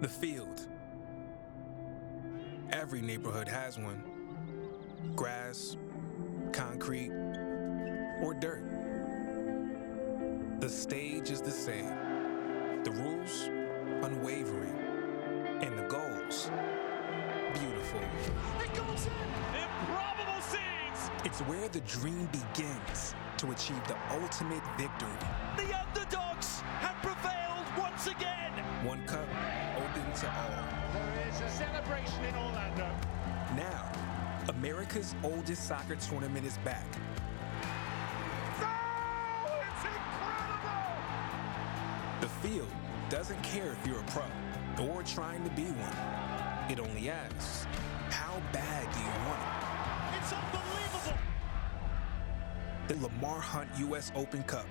The field. Every neighborhood has one. Grass, concrete, or dirt. The stage is the same. The rules, unwavering. And the goals, beautiful. It goes in! Improbable scenes! It's where the dream begins to achieve the ultimate victory. The underdogs have prevailed once again! One cup, open to all. There is a celebration in Orlando. Now, America's oldest soccer tournament is back. Oh, it's incredible! The field doesn't care if you're a pro or trying to be one. It only asks, how bad do you want it? It's unbelievable! The Lamar Hunt U.S. Open Cup.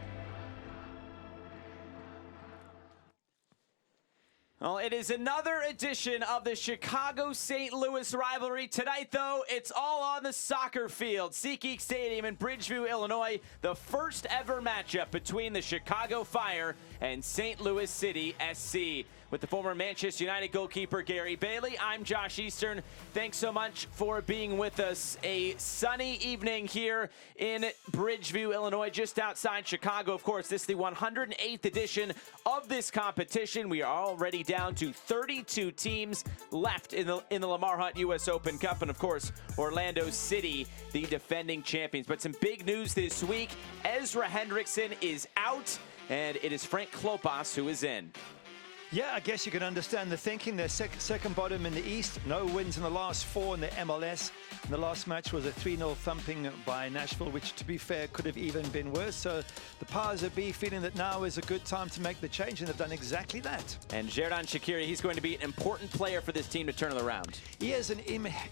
Well, it is another edition of the Chicago-St. Louis rivalry. Tonight, though, it's all on the soccer field. SeatGeek Stadium in Bridgeview, Illinois. The first ever matchup between the Chicago Fire and St. Louis City SC. With the former Manchester United goalkeeper Gary Bailey, I'm Josh Eastern. Thanks so much for being with us. A sunny evening here in Bridgeview, Illinois, just outside Chicago. Of course, this is the 108th edition of this competition. We are already down to 32 teams left in the Lamar Hunt U.S. Open Cup. And, of course, Orlando City, the defending champions. But some big news this week. Ezra Hendrickson is out, and it is Frank Klopas who is in. Yeah, I guess you can understand the thinking. They're second bottom in the East. No wins in the last 4 in the MLS. And the last match was a 3-0 thumping by Nashville, which, to be fair, could have even been worse. So the powers that be feeling that now is a good time to make the change, and they've done exactly that. And Xherdan Shaqiri, he's going to be an important player for this team to turn it around. He has in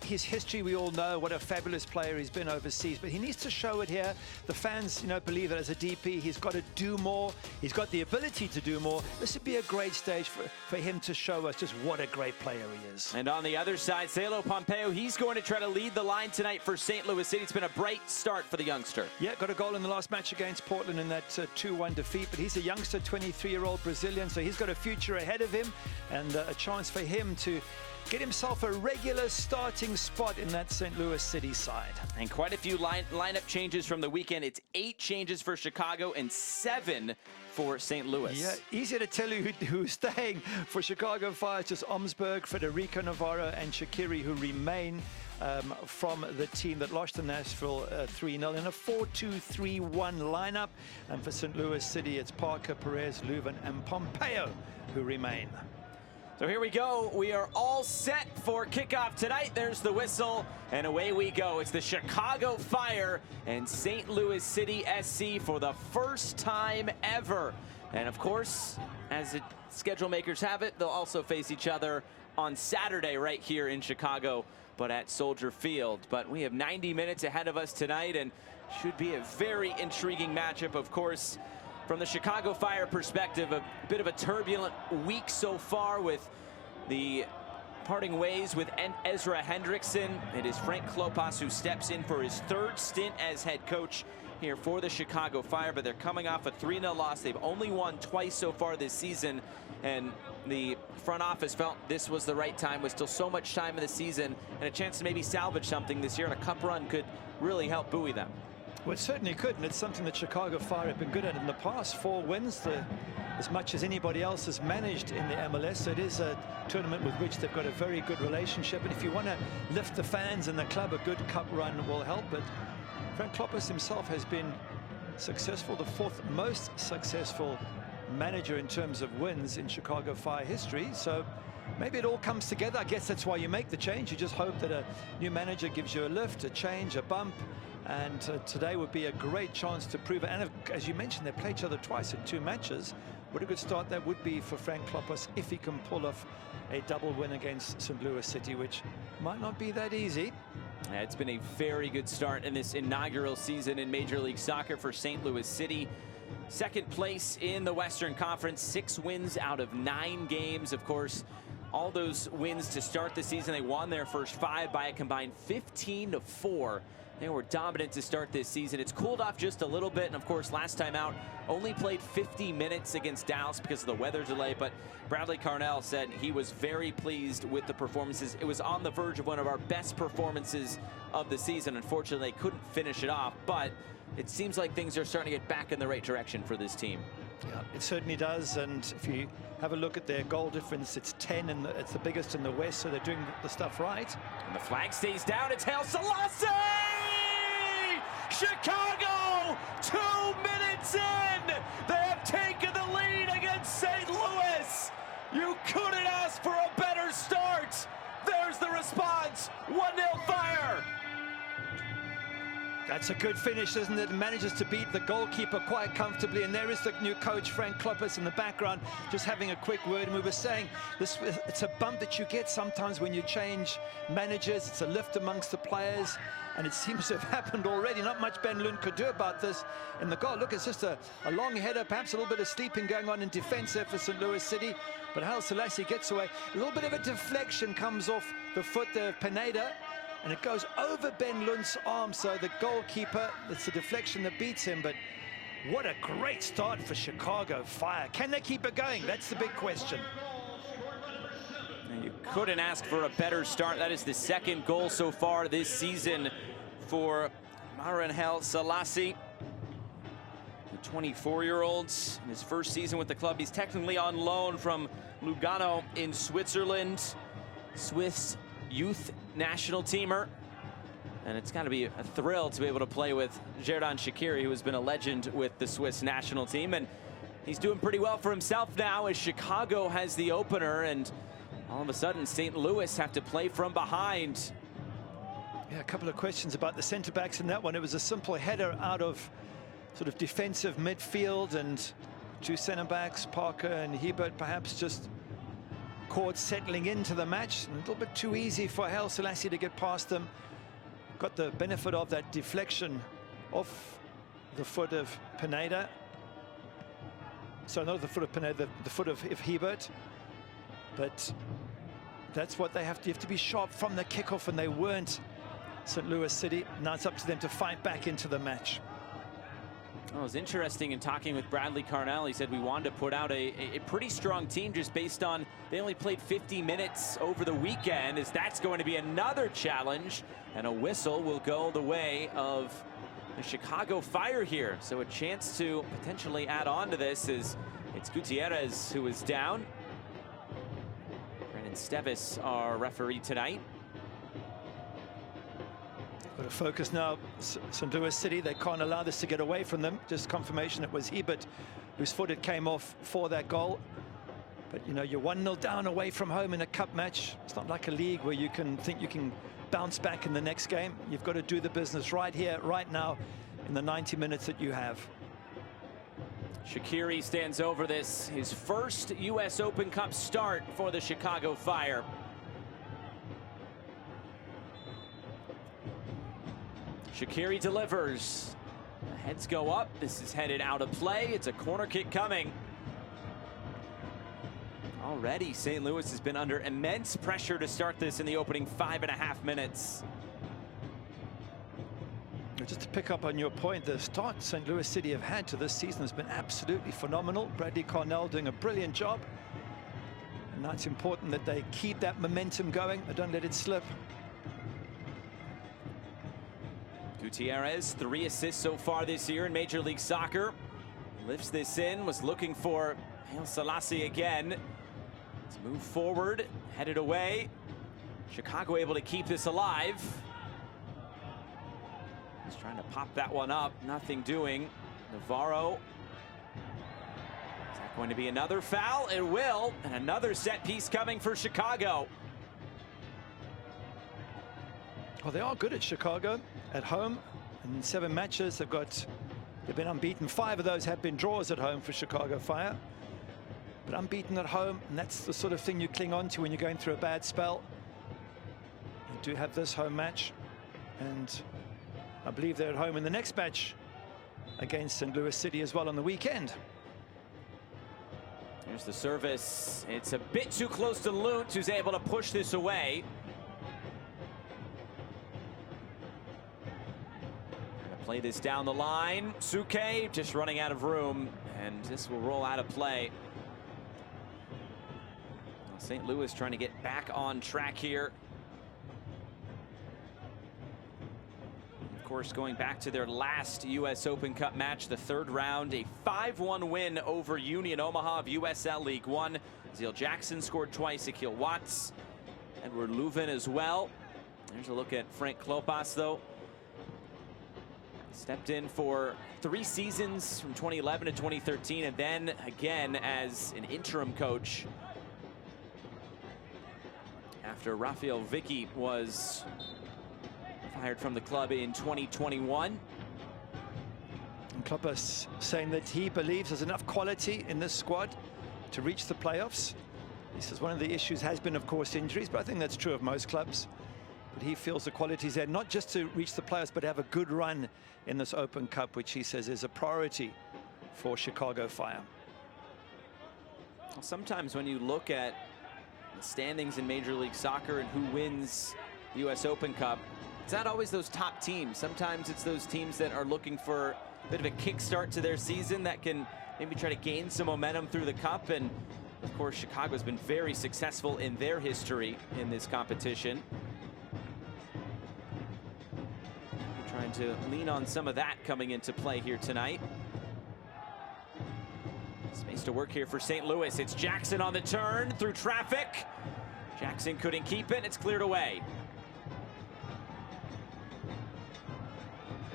his history, we all know what a fabulous player he's been overseas, but he needs to show it here. The fans, believe that as a DP, he's got to do more. He's got the ability to do more. This would be a great stage for him to show us just what a great player he is. And on the other side, Celo Pompeo, he's going to try to lead the line tonight for St. Louis City. It's been a bright start for the youngster. Yeah, got a goal in the last match against Portland in that 2-1 defeat, but he's a youngster, 23-year-old Brazilian, so he's got a future ahead of him and a chance for him to get himself a regular starting spot in that St. Louis City side. And quite a few lineup changes from the weekend. It's 8 changes for Chicago and 7 for St. Louis. Yeah, easier to tell you who's staying for Chicago Fire. It's just Omsberg, Federico Navarro, and Shaqiri who remain from the team that lost to Nashville 3-0 in a 4-2-3-1 lineup. And for St. Louis City, it's Parker, Perez, Leuven, and Pompeo who remain. So here we go. We are all set for kickoff tonight. There's the whistle, and away we go. It's the Chicago Fire and St. Louis City SC for the first time ever. And of course, as the schedule makers have it, they'll also face each other on Saturday right here in Chicago, but at Soldier Field. But we have 90 minutes ahead of us tonight, and should be a very intriguing matchup, of course. From the Chicago Fire perspective, a bit of a turbulent week so far with the parting ways with Ezra Hendrickson. It is Frank Klopas who steps in for his 3rd stint as head coach here for the Chicago Fire, but they're coming off a 3-0 loss. They've only won twice so far this season, and the front office felt this was the right time with still so much time in the season and a chance to maybe salvage something this year, and a cup run could really help buoy them. Well, it certainly could, and it's something that Chicago Fire have been good at in the past. 4 wins, as much as anybody else has managed in the MLS. So it is a tournament with which they've got a very good relationship. And if you want to lift the fans and the club, a good cup run will help. But Frank Klopas himself has been successful, the 4th most successful manager in terms of wins in Chicago Fire history. So maybe it all comes together. I guess that's why you make the change. You just hope that a new manager gives you a lift, a change, a bump. And today would be a great chance to prove it. And as you mentioned, they played each other twice in 2 matches. What a good start that would be for Frank Klopas if he can pull off a double win against St. Louis City, which might not be that easy. Yeah, it's been a very good start in this inaugural season in Major League Soccer for St. Louis City. 2nd place in the Western Conference, 6 wins out of 9 games. Of course, all those wins to start the season, they won their first 5 by a combined 15-4. They were dominant to start this season. It's cooled off just a little bit, and of course, last time out, only played 50 minutes against Dallas because of the weather delay, but Bradley Carnell said he was very pleased with the performances. It was on the verge of one of our best performances of the season. Unfortunately, they couldn't finish it off, but it seems like things are starting to get back in the right direction for this team. Yeah, it certainly does, and if you have a look at their goal difference, it's 10, and it's the biggest in the West, so they're doing the stuff right. And the flag stays down. It's Haile Selassie! Chicago, 2 minutes in! They have taken the lead against St. Louis! You couldn't ask for a better start! There's the response, 1-0 Fire! That's a good finish, isn't it? Manages to beat the goalkeeper quite comfortably, and there is the new coach, Frank Kloppers, in the background, just having a quick word. And we were saying, it's a bump that you get sometimes when you change managers. It's a lift amongst the players, and it seems to have happened already. Not much Ben Lund could do about this in the goal. Look, it's just a long header, perhaps a little bit of sleeping going on in defense there for St. Louis City, but Haile Selassie gets away. A little bit of a deflection comes off the foot there of Pineda, and it goes over Ben Lund's arm, so the goalkeeper, it's the deflection that beats him. But what a great start for Chicago Fire. Can they keep it going? That's the big question. You couldn't ask for a better start. That is the second goal so far this season for Haile Selassie. The 24-year-old in his first season with the club. He's technically on loan from Lugano in Switzerland. Swiss youth national teamer, and it's got to be a thrill to be able to play with Xherdan Shaqiri, who has been a legend with the Swiss national team, and he's doing pretty well for himself now as Chicago has the opener, and all of a sudden St. Louis have to play from behind. Yeah, a couple of questions about the center backs in that one. It was a simple header out of sort of defensive midfield, and two center backs, Parker and Hebert, perhaps just caught settling into the match. A little bit too easy for Haile Selassie to get past them. Got the benefit of that deflection off the foot of Pineda. So not the foot of Pineda, the foot of Hebert. But that's what they have to. You have to be sharp from the kickoff, and they weren't, St. Louis City. Now it's up to them to fight back into the match. Well, it was interesting in talking with Bradley Carnell. He said we wanted to put out a pretty strong team just based on they only played 50 minutes over the weekend, as that's going to be another challenge, and a whistle will go the way of the Chicago Fire here. So a chance to potentially add on to this is it's Gutierrez who is down. Brandon Stevis, our referee tonight. Got to focus now, St. Louis City. They can't allow this to get away from them. Just confirmation it was Hebert whose foot it came off for that goal. But you know, you're 1-0 down away from home in a cup match. It's not like a league where you can think you can bounce back in the next game. You've got to do the business right here, right now, in the 90 minutes that you have. Shaqiri stands over this, his first U.S. Open Cup start for the Chicago Fire. Shaqiri delivers. The heads go up. This is headed out of play. It's a corner kick coming. Already, St. Louis has been under immense pressure to start this in the opening 5.5 minutes. Just to pick up on your point, the start St. Louis City have had to this season has been absolutely phenomenal. Bradley Carnell doing a brilliant job. And now it's important that they keep that momentum going and don't let it slip. Gutierrez, 3 assists so far this year in Major League Soccer. Lifts this in, was looking for Haile Selassie again. Let's move forward, headed away. Chicago able to keep this alive. Just trying to pop that one up, nothing doing. Navarro. Is that going to be another foul? It will, and another set piece coming for Chicago. Well, they are good at Chicago at home. In 7 matches, they've been unbeaten. 5 of those have been draws at home for Chicago Fire. But unbeaten at home, and that's the sort of thing you cling on to when you're going through a bad spell. You do have this home match, and I believe they're at home in the next match against St. Louis City as well on the weekend. Here's the service. It's a bit too close to Lunt, who's able to push this away. Play this down the line. Suke just running out of room, and this will roll out of play. St. Louis trying to get back on track here. Of course, going back to their last U.S. Open Cup match, the third round, a 5-1 win over Union Omaha of USL League One. Zeal Jackson scored twice, Akil Watts, Edward Leuven as well. There's a look at Frank Klopas, though. Stepped in for 3 seasons from 2011 to 2013, and then again as an interim coach after Rafael Vicky was fired from the club in 2021. And Klopas saying that he believes there's enough quality in this squad to reach the playoffs. He says one of the issues has been, of course, injuries, but I think that's true of most clubs. But he feels the quality is there, not just to reach the playoffs, but have a good run in this Open Cup, which he says is a priority for Chicago Fire. Well, sometimes when you look at the standings in Major League Soccer and who wins the U.S. Open Cup, it's not always those top teams. Sometimes it's those teams that are looking for a bit of a kickstart to their season that can maybe try to gain some momentum through the Cup. And of course, Chicago's been very successful in their history in this competition. Trying to lean on some of that coming into play here tonight. Space to work here for St. Louis. It's Jackson on the turn through traffic. Jackson couldn't keep it. It's cleared away.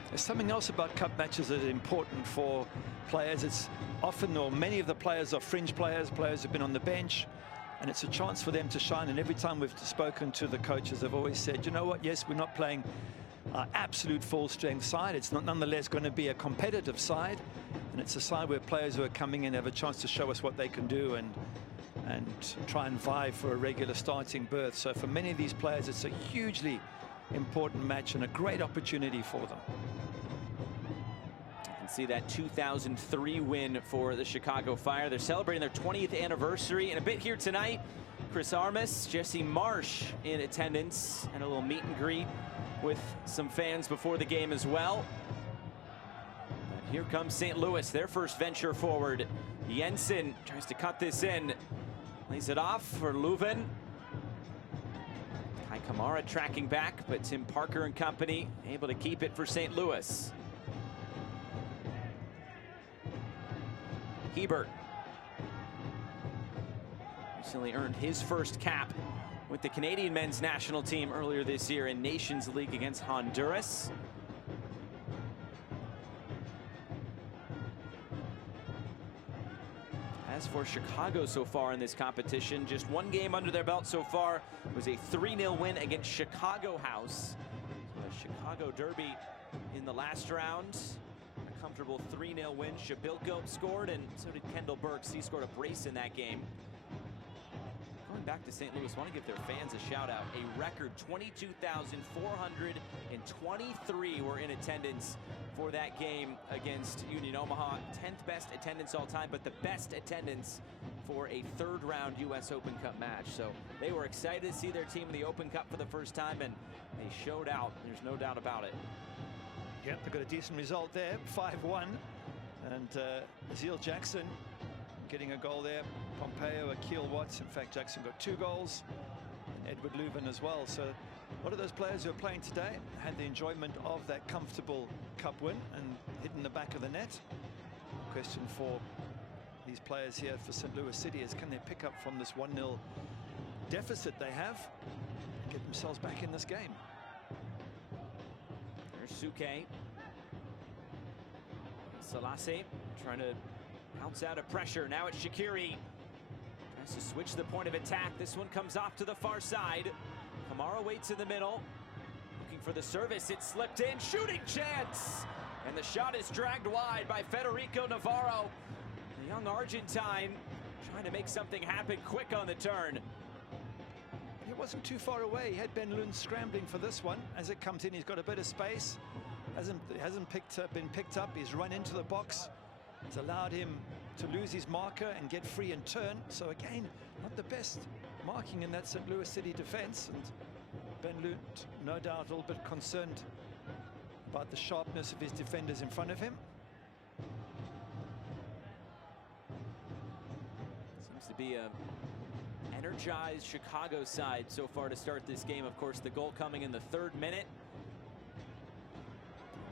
There's something else about cup matches that is important for players. It's often, or many of the players are fringe players, players who've been on the bench, and it's a chance for them to shine. And every time we've spoken to the coaches, they've always said, you know what, yes, we're not playing our absolute full-strength side. It's not nonetheless going to be a competitive side, and it's a side where players who are coming in have a chance to show us what they can do and try and vie for a regular starting berth. So for many of these players, it's a hugely important match and a great opportunity for them. You can see that 2003 win for the Chicago Fire. They're celebrating their 20th anniversary in a bit here tonight. Chris Armas, Jesse Marsh in attendance, and a little meet and greet with some fans before the game as well. But here comes St. Louis, their first venture forward. Jensen tries to cut this in, lays it off for Leuven. Kai Kamara tracking back, but Tim Parker and company able to keep it for St. Louis. Hebert recently earned his first cap with the Canadian men's national team earlier this year in Nations League against Honduras. As for Chicago so far in this competition, just one game under their belt so far. It was a 3-0 win against Chicago House. So the Chicago Derby in the last round. A comfortable 3-0 win. Shabilko scored, and so did Kendall Burks. He scored a brace in that game. Going back to St. Louis, want to give their fans a shout out. A record 22,423 were in attendance for that game against Union Omaha. 10th best attendance all time, but the best attendance for a third round U.S. Open Cup match. So they were excited to see their team in the Open Cup for the first time, and they showed out. There's no doubt about it. Yep, they got a decent result there, 5-1. And Zeal Jackson getting a goal there. Pompeo, Akil Watts. In fact, Jackson got 2 goals. And Edward Leuven as well. So a lot of those players who are playing today had the enjoyment of that comfortable cup win and hitting the back of the net. Question for these players here for St. Louis City is, can they pick up from this 1-0 deficit they have and get themselves back in this game? There's Suke. Selassie trying to bounce out of pressure. Now it's Shaqiri. Tries to switch the point of attack. This one comes off to the far side. Kamara waits in the middle. Looking for the service. It slipped in. Shooting chance. And the shot is dragged wide by Federico Navarro. The young Argentine trying to make something happen quick on the turn. He wasn't too far away. He had Ben Lund scrambling for this one. As it comes in, he's got a bit of space. Hasn't been picked up. He's run into the box. It's allowed him to lose his marker and get free and turn. So again, not the best marking in that St. Louis City defense. And Ben Lund, no doubt, a little bit concerned about the sharpness of his defenders in front of him. Seems to be a energized Chicago side so far to start this game. Of course, the goal coming in the 3rd minute.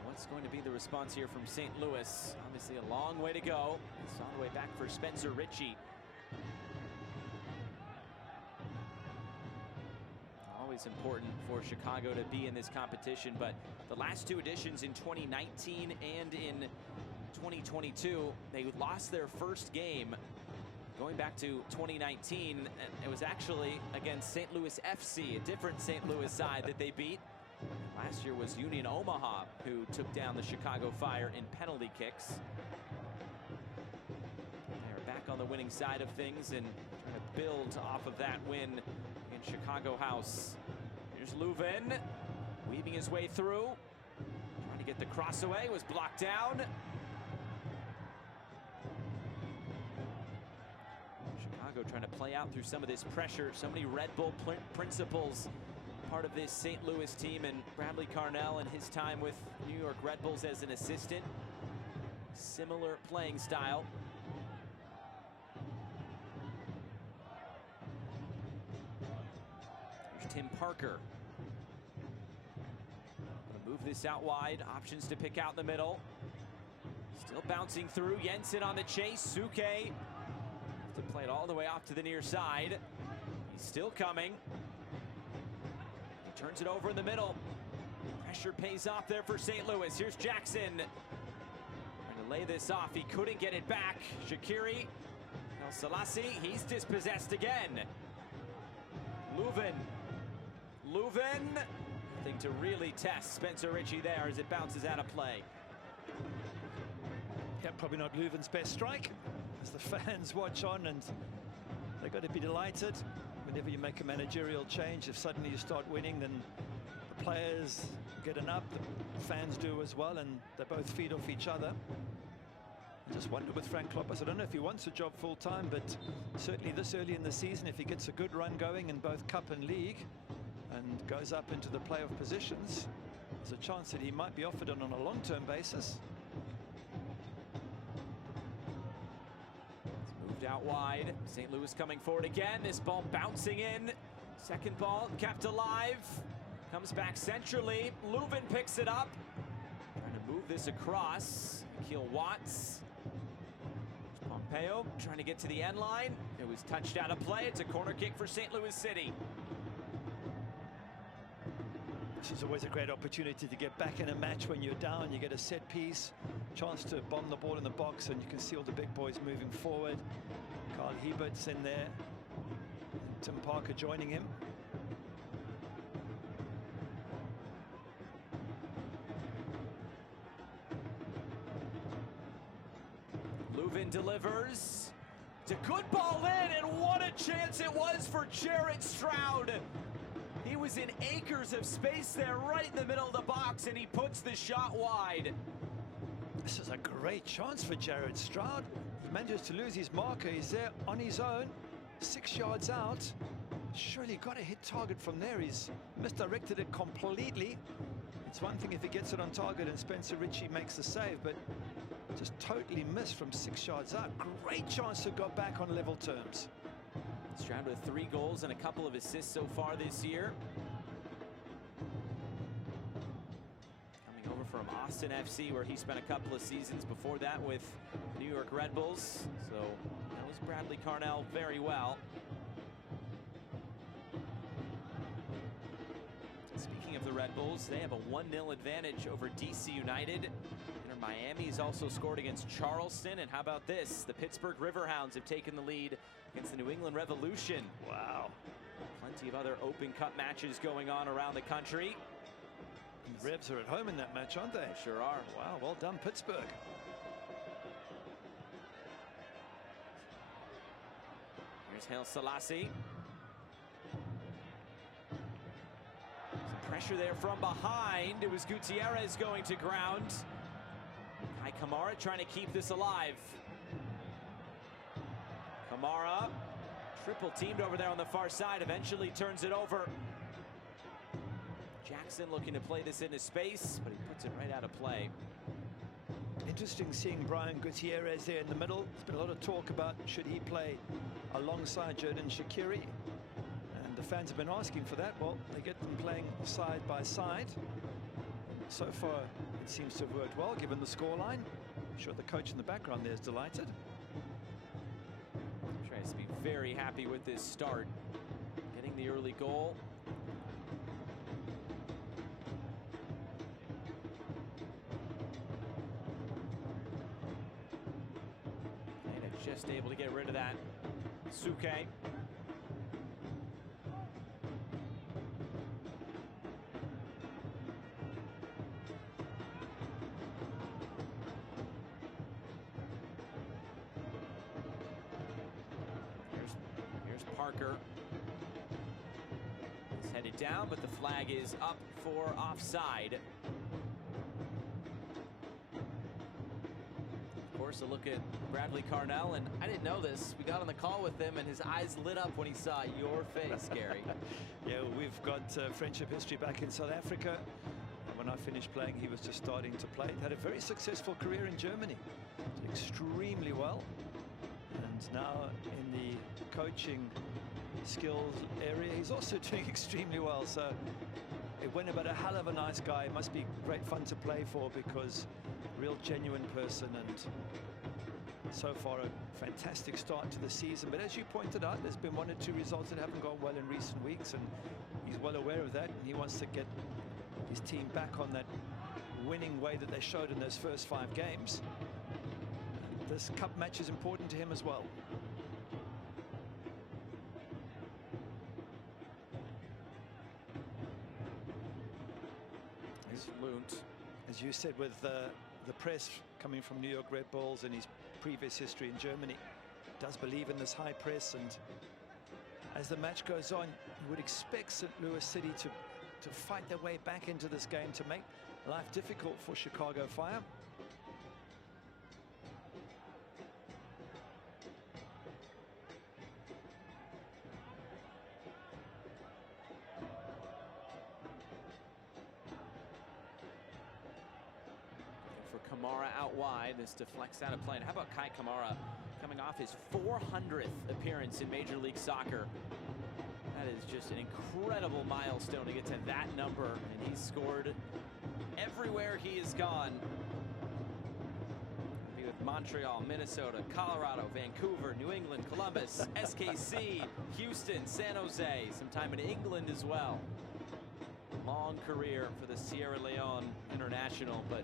What's going to be the response here from St. Louis? Obviously a long way to go. It's on the way back for Spencer Ritchie. Always important for Chicago to be in this competition, but the last 2 editions in 2019 and in 2022, they lost their first game. Going back to 2019, it was actually against St. Louis FC, a different St. Louis side that they beat. Last year was Union Omaha, who took down the Chicago Fire in penalty kicks. They're back on the winning side of things and trying to build off of that win in Chicago House. Here's Leuven, weaving his way through, trying to get the cross away, was blocked down. Chicago trying to play out through some of this pressure, so many Red Bull principles part of this St. Louis team, and Bradley Carnell in his time with New York Red Bulls as an assistant. Similar playing style. There's Tim Parker. Gonna move this out wide. Options to pick out in the middle. Still bouncing through. Jensen on the chase. Suke. To play it all the way off to the near side. He's still coming. Turns it over in the middle. Pressure pays off there for St. Louis. Here's Jackson. Trying to lay this off. He couldn't get it back. Shaqiri. El Selassie. He's dispossessed again. Leuven. Nothing to really test Spencer Ritchie there as it bounces out of play. Yeah, probably not Leuven's best strike, as the fans watch on, and they've got to be delighted. Whenever you make a managerial change, if suddenly you start winning, then the players get an up, the fans do as well, and they both feed off each other. I just wonder with Frank Kloppers, I don't know if he wants a job full-time, but certainly this early in the season, if he gets a good run going in both Cup and League and goes up into the playoff positions, there's a chance that he might be offered on a long-term basis. Out wide. St. Louis coming forward again. This ball bouncing in. Second ball kept alive. Comes back centrally. Leuven picks it up. Trying to move this across. Akil Watts. Pompeo trying to get to the end line. It was touched out of play. It's a corner kick for St. Louis City. This is always a great opportunity to get back in a match when you're down. You get a set piece, chance to bomb the ball in the box, and you can see all the big boys moving forward. Carl Hebert's in there. Tim Parker joining him. Leuven delivers. It's a good ball in, and what a chance it was for Jared Stroud. He was in acres of space there right in the middle of the box, and he puts the shot wide. This is a great chance for Jared Stroud. He manages to lose his marker. He's there on his own, 6 yards out. Surely got a hit target from there. He's misdirected it completely. It's one thing if he gets it on target and Spencer Ritchie makes the save, but just totally missed from 6 yards out. Great chance to go back on level terms. Stroud with 3 goals and a couple of assists so far this year. Coming over from Austin FC, where he spent a couple of seasons before that with New York Red Bulls. So knows Bradley Carnell very well. Speaking of the Red Bulls, they have a 1-0 advantage over DC United. Inter Miami's also scored against Charleston. And how about this? The Pittsburgh Riverhounds have taken the lead against the New England Revolution. Wow. Plenty of other Open Cup matches going on around the country. The Revs are at home in that match, aren't they? They sure are. Wow, well done, Pittsburgh. Here's El Selassie. Some pressure there from behind. It was Gutierrez going to ground. Kai Kamara trying to keep this alive. Kamara, triple teamed over there on the far side, eventually turns it over. Jackson looking to play this into space, but he puts puts it right out of play. Interesting seeing Brian Gutierrez there in the middle. There's been a lot of talk about should he play alongside Jordan Shaqiri, and the fans have been asking for that. Well, they get them playing side by side. So far it seems to have worked well given the scoreline. I'm sure the coach in the background there is delighted. Tries to be very happy with this start, getting the early goal. Just able to get rid of that. Suke. Here's Parker. He's headed down, but the flag is up for offside. A look at Bradley Carnell, and I didn't know this. We got on the call with him, and his eyes lit up when he saw your face, Gary. Yeah, we've got friendship history back in South Africa. When I finished playing, he was just starting to play. Had a very successful career in Germany. Did extremely well. And now in the coaching skills area, he's also doing extremely well. So it went about a hell of a nice guy. Must be great fun to play for, because real genuine person, and so far a fantastic start to the season. But as you pointed out, there's been 1 or 2 results that haven't gone well in recent weeks, and he's well aware of that, and he wants to get his team back on that winning way that they showed in those first 5 games. And this cup match is important to him as well. Here's Lunt. As you said, with the press coming from New York Red Bulls and his previous history in Germany, does believe in this high press, and as the match goes on, you would expect St. Louis City to fight their way back into this game, to make life difficult for Chicago Fire. Kamara out wide. This deflects out of play. And how about Kai Kamara coming off his 400th appearance in Major League Soccer? That is just an incredible milestone to get to that number. And he's scored everywhere he has gone. Be with Montreal, Minnesota, Colorado, Vancouver, New England, Columbus, SKC, Houston, San Jose, some time in England as well. Long career for the Sierra Leone International, but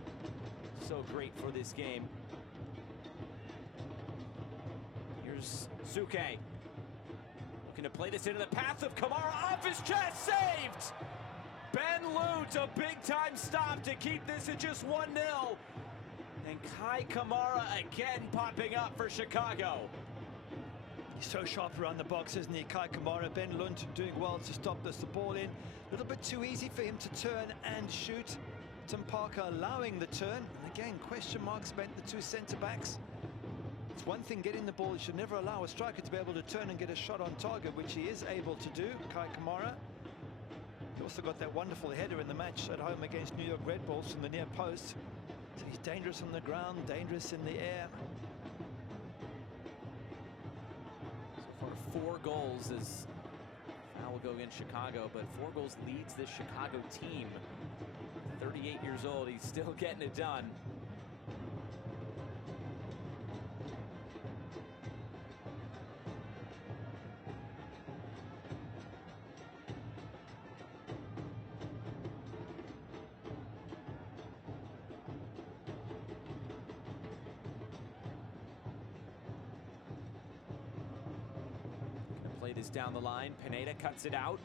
so great for this game. Here's Suke. Looking to play this into the path of Kamara, off his chest, saved! Ben Lunt, a big-time stop to keep this at just 1-0. And Kai Kamara again popping up for Chicago. He's so sharp around the box, isn't he, Kai Kamara? Ben Lunt doing well to stop this. The ball in. A little bit too easy for him to turn and shoot. Tim Parker allowing the turn. And again, question marks meant the 2 centre-backs. It's one thing getting the ball. You should never allow a striker to be able to turn and get a shot on target, which he is able to do, Kai Kamara. He also got that wonderful header in the match at home against New York Red Bulls from the near post. So he's dangerous on the ground, dangerous in the air. So far, 4 goals as now will go against Chicago, but 4 goals leads this Chicago team. 38 years old, he's still getting it done. Play this down the line. Pineda cuts it out.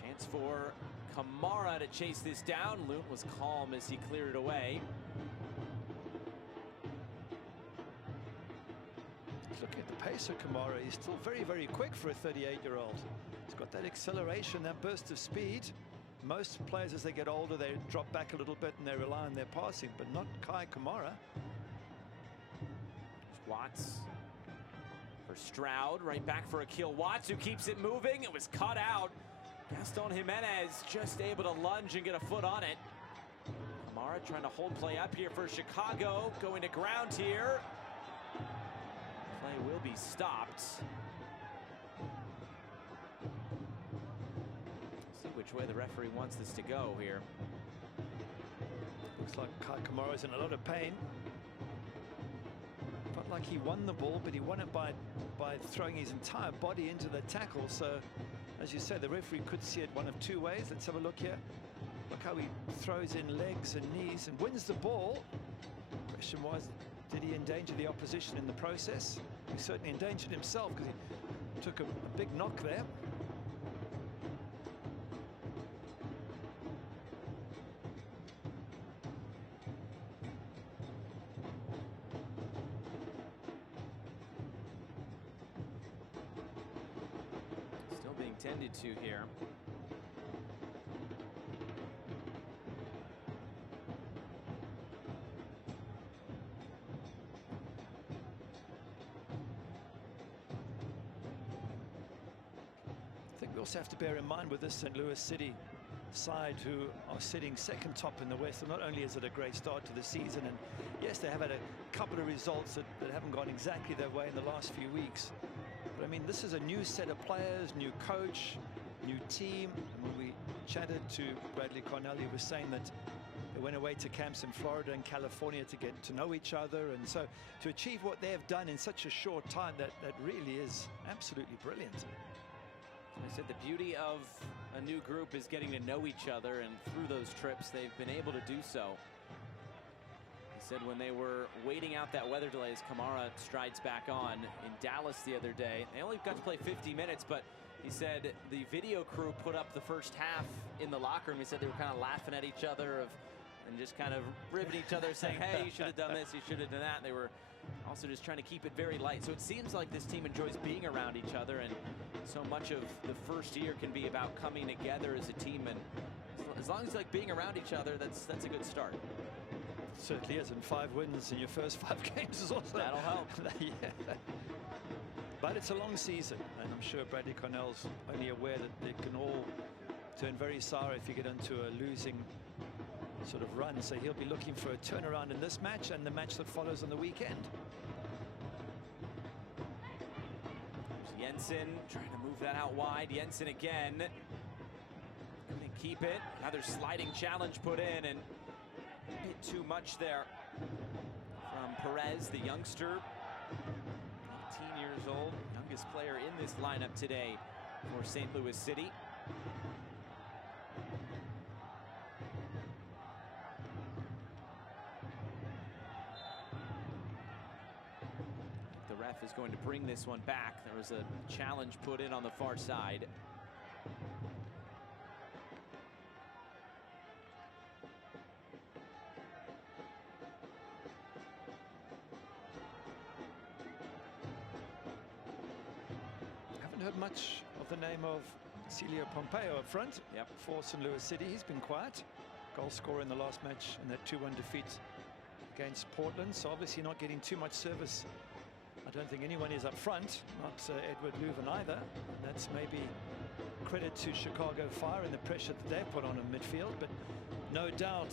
Chance for Kamara to chase this down. Lunt was calm as he cleared it away. Look at the pace of Kamara. He's still very, very quick for a 38-year-old. He's got that acceleration, that burst of speed. Most players, as they get older, they drop back a little bit and they rely on their passing, but not Kai Kamara. Watts for Stroud, right back for Akil Watts, who keeps it moving. It was cut out. Gaston Jimenez just able to lunge and get a foot on it. Lamar trying to hold play up here for Chicago, going to ground here. Play will be stopped. See which way the referee wants this to go here. Looks like Kai Kamara's in a lot of pain. Felt like he won the ball, but he won it by throwing his entire body into the tackle. So, as you say, the referee could see it one of two ways. Let's have a look here. Look how he throws in legs and knees and wins the ball. Question was, did he endanger the opposition in the process? He certainly endangered himself because he took a big knock there. Still being tended to here. I think we also have to bear in mind with this St. Louis City side, who are sitting second top in the West, and not only is it a great start to the season, and yes, they have had a couple of results that haven't gone exactly their way in the last few weeks, but I mean, this is a new set of players, new coach, new team. And when we chatted to Bradley Cornell, he was saying that they went away to camps in Florida and California to get to know each other, and so to achieve what they have done in such a short time, that really is absolutely brilliant. I said the beauty of a new group is getting to know each other, and through those trips they've been able to do so. He said when they were waiting out that weather delay as Kamara strides back on in Dallas the other day, they only got to play 50 minutes, but he said the video crew put up the first half in the locker room. He said they were kind of laughing at each other and just kind of ribbing each other, saying, hey, you should have done this, you should have done that. They were also just trying to keep it very light. So it seems like this team enjoys being around each other, and so much of the first year can be about coming together as a team, and as long as like being around each other, that's a good start. Certainly is, and 5 wins in your first 5 games is also that'll help. Yeah. But it's a long season, and I'm sure Bradley Cornell's only aware that they can all turn very sour if you get into a losing sort of run. So he'll be looking for a turnaround in this match and the match that follows on the weekend. Jensen trying to move that out wide. Jensen again. Gonna keep it. Another sliding challenge put in, and a bit too much there from Perez, the youngster. 18 years old, youngest player in this lineup today for St. Louis City. The ref is going to bring this one back. There was a challenge put in on the far side. Haven't heard much of the name of Celio Pompeo up front. Yep. For St. Louis City. He's been quiet. Goal scorer in the last match in that 2-1 defeat against Portland. So obviously not getting too much service. I don't think anyone is up front, not Edward Leuven either. That's maybe credit to Chicago Fire and the pressure that they've put on in midfield, but no doubt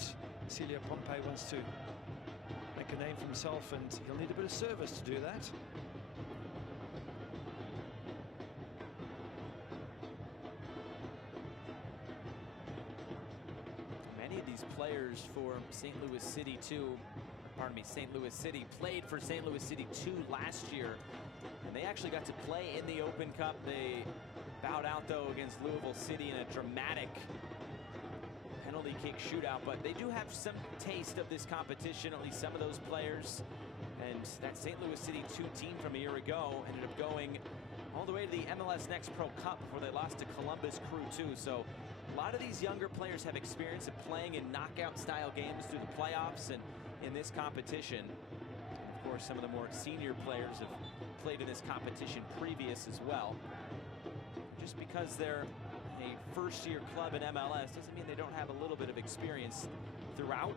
Celio Pompeo wants to make a name for himself, and he'll need a bit of service to do that. Many of these players for St. Louis City St. Louis City played for St. Louis City 2 last year, and they actually got to play in the Open Cup. They bowed out though against Louisville City in a dramatic penalty kick shootout, but they do have some taste of this competition, at least some of those players. And that St. Louis City 2 team from a year ago ended up going all the way to the MLS Next Pro Cup before they lost to Columbus Crew 2. So a lot of these younger players have experience of playing in knockout style games through the playoffs and in this competition. And of course, some of the more senior players have played in this competition previous as well. Just because they're a first-year club in MLS doesn't mean they don't have a little bit of experience throughout.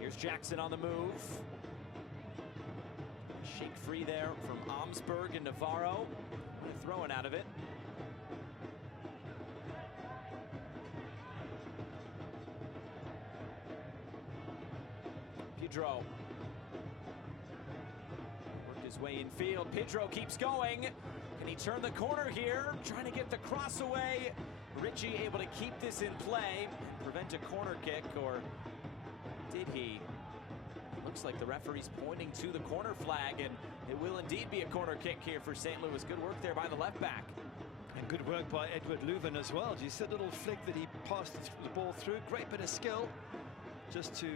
Here's Jackson on the move. free there from Omsberg and Navarro. They're throwing out of it. Pedro worked his way in field. Pedro keeps going. Can he turn the corner here? Trying to get the cross away. Richie able to keep this in play, prevent a corner kick, or did he? Looks like the referee's pointing to the corner flag, and it will indeed be a corner kick here for St. Louis. Good work there by the left back. And good work by Edward Leuven as well. Do you see that little flick that he passed the ball through? Great bit of skill just to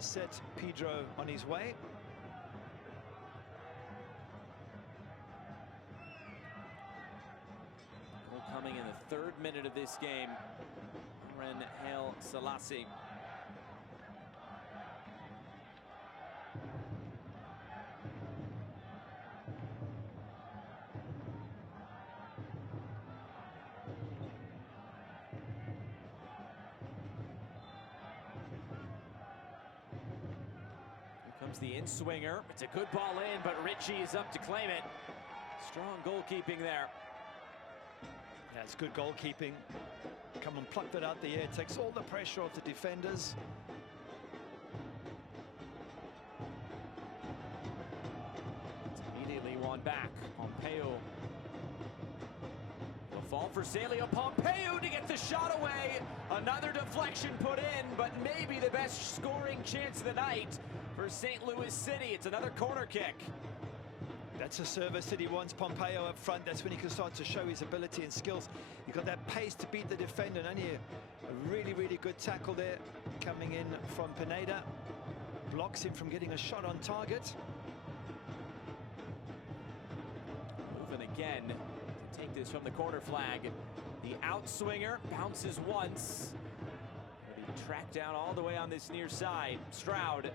set Pedro on his way. Goal coming in the 3rd minute of this game. Ren Haile Selassie. Comes the in-swinger. It's a good ball in, but Richie is up to claim it. Strong goalkeeping there. That's good goalkeeping. Come and pluck that out the air. Takes all the pressure off the defenders. It's immediately won back. Pompeo will fall for Salio. Pompeo to get the shot away. Another deflection put in, but maybe the best scoring chance of the night for St. Louis City. It's another corner kick. That's a service that he wants. Pompeo up front. That's when he can start to show his ability and skills. You've got that pace to beat the defender. And only a really, really good tackle there coming in from Pineda. Blocks him from getting a shot on target. Moving again to take this from the corner flag. The outswinger bounces once. But he tracked down all the way on this near side. Stroud.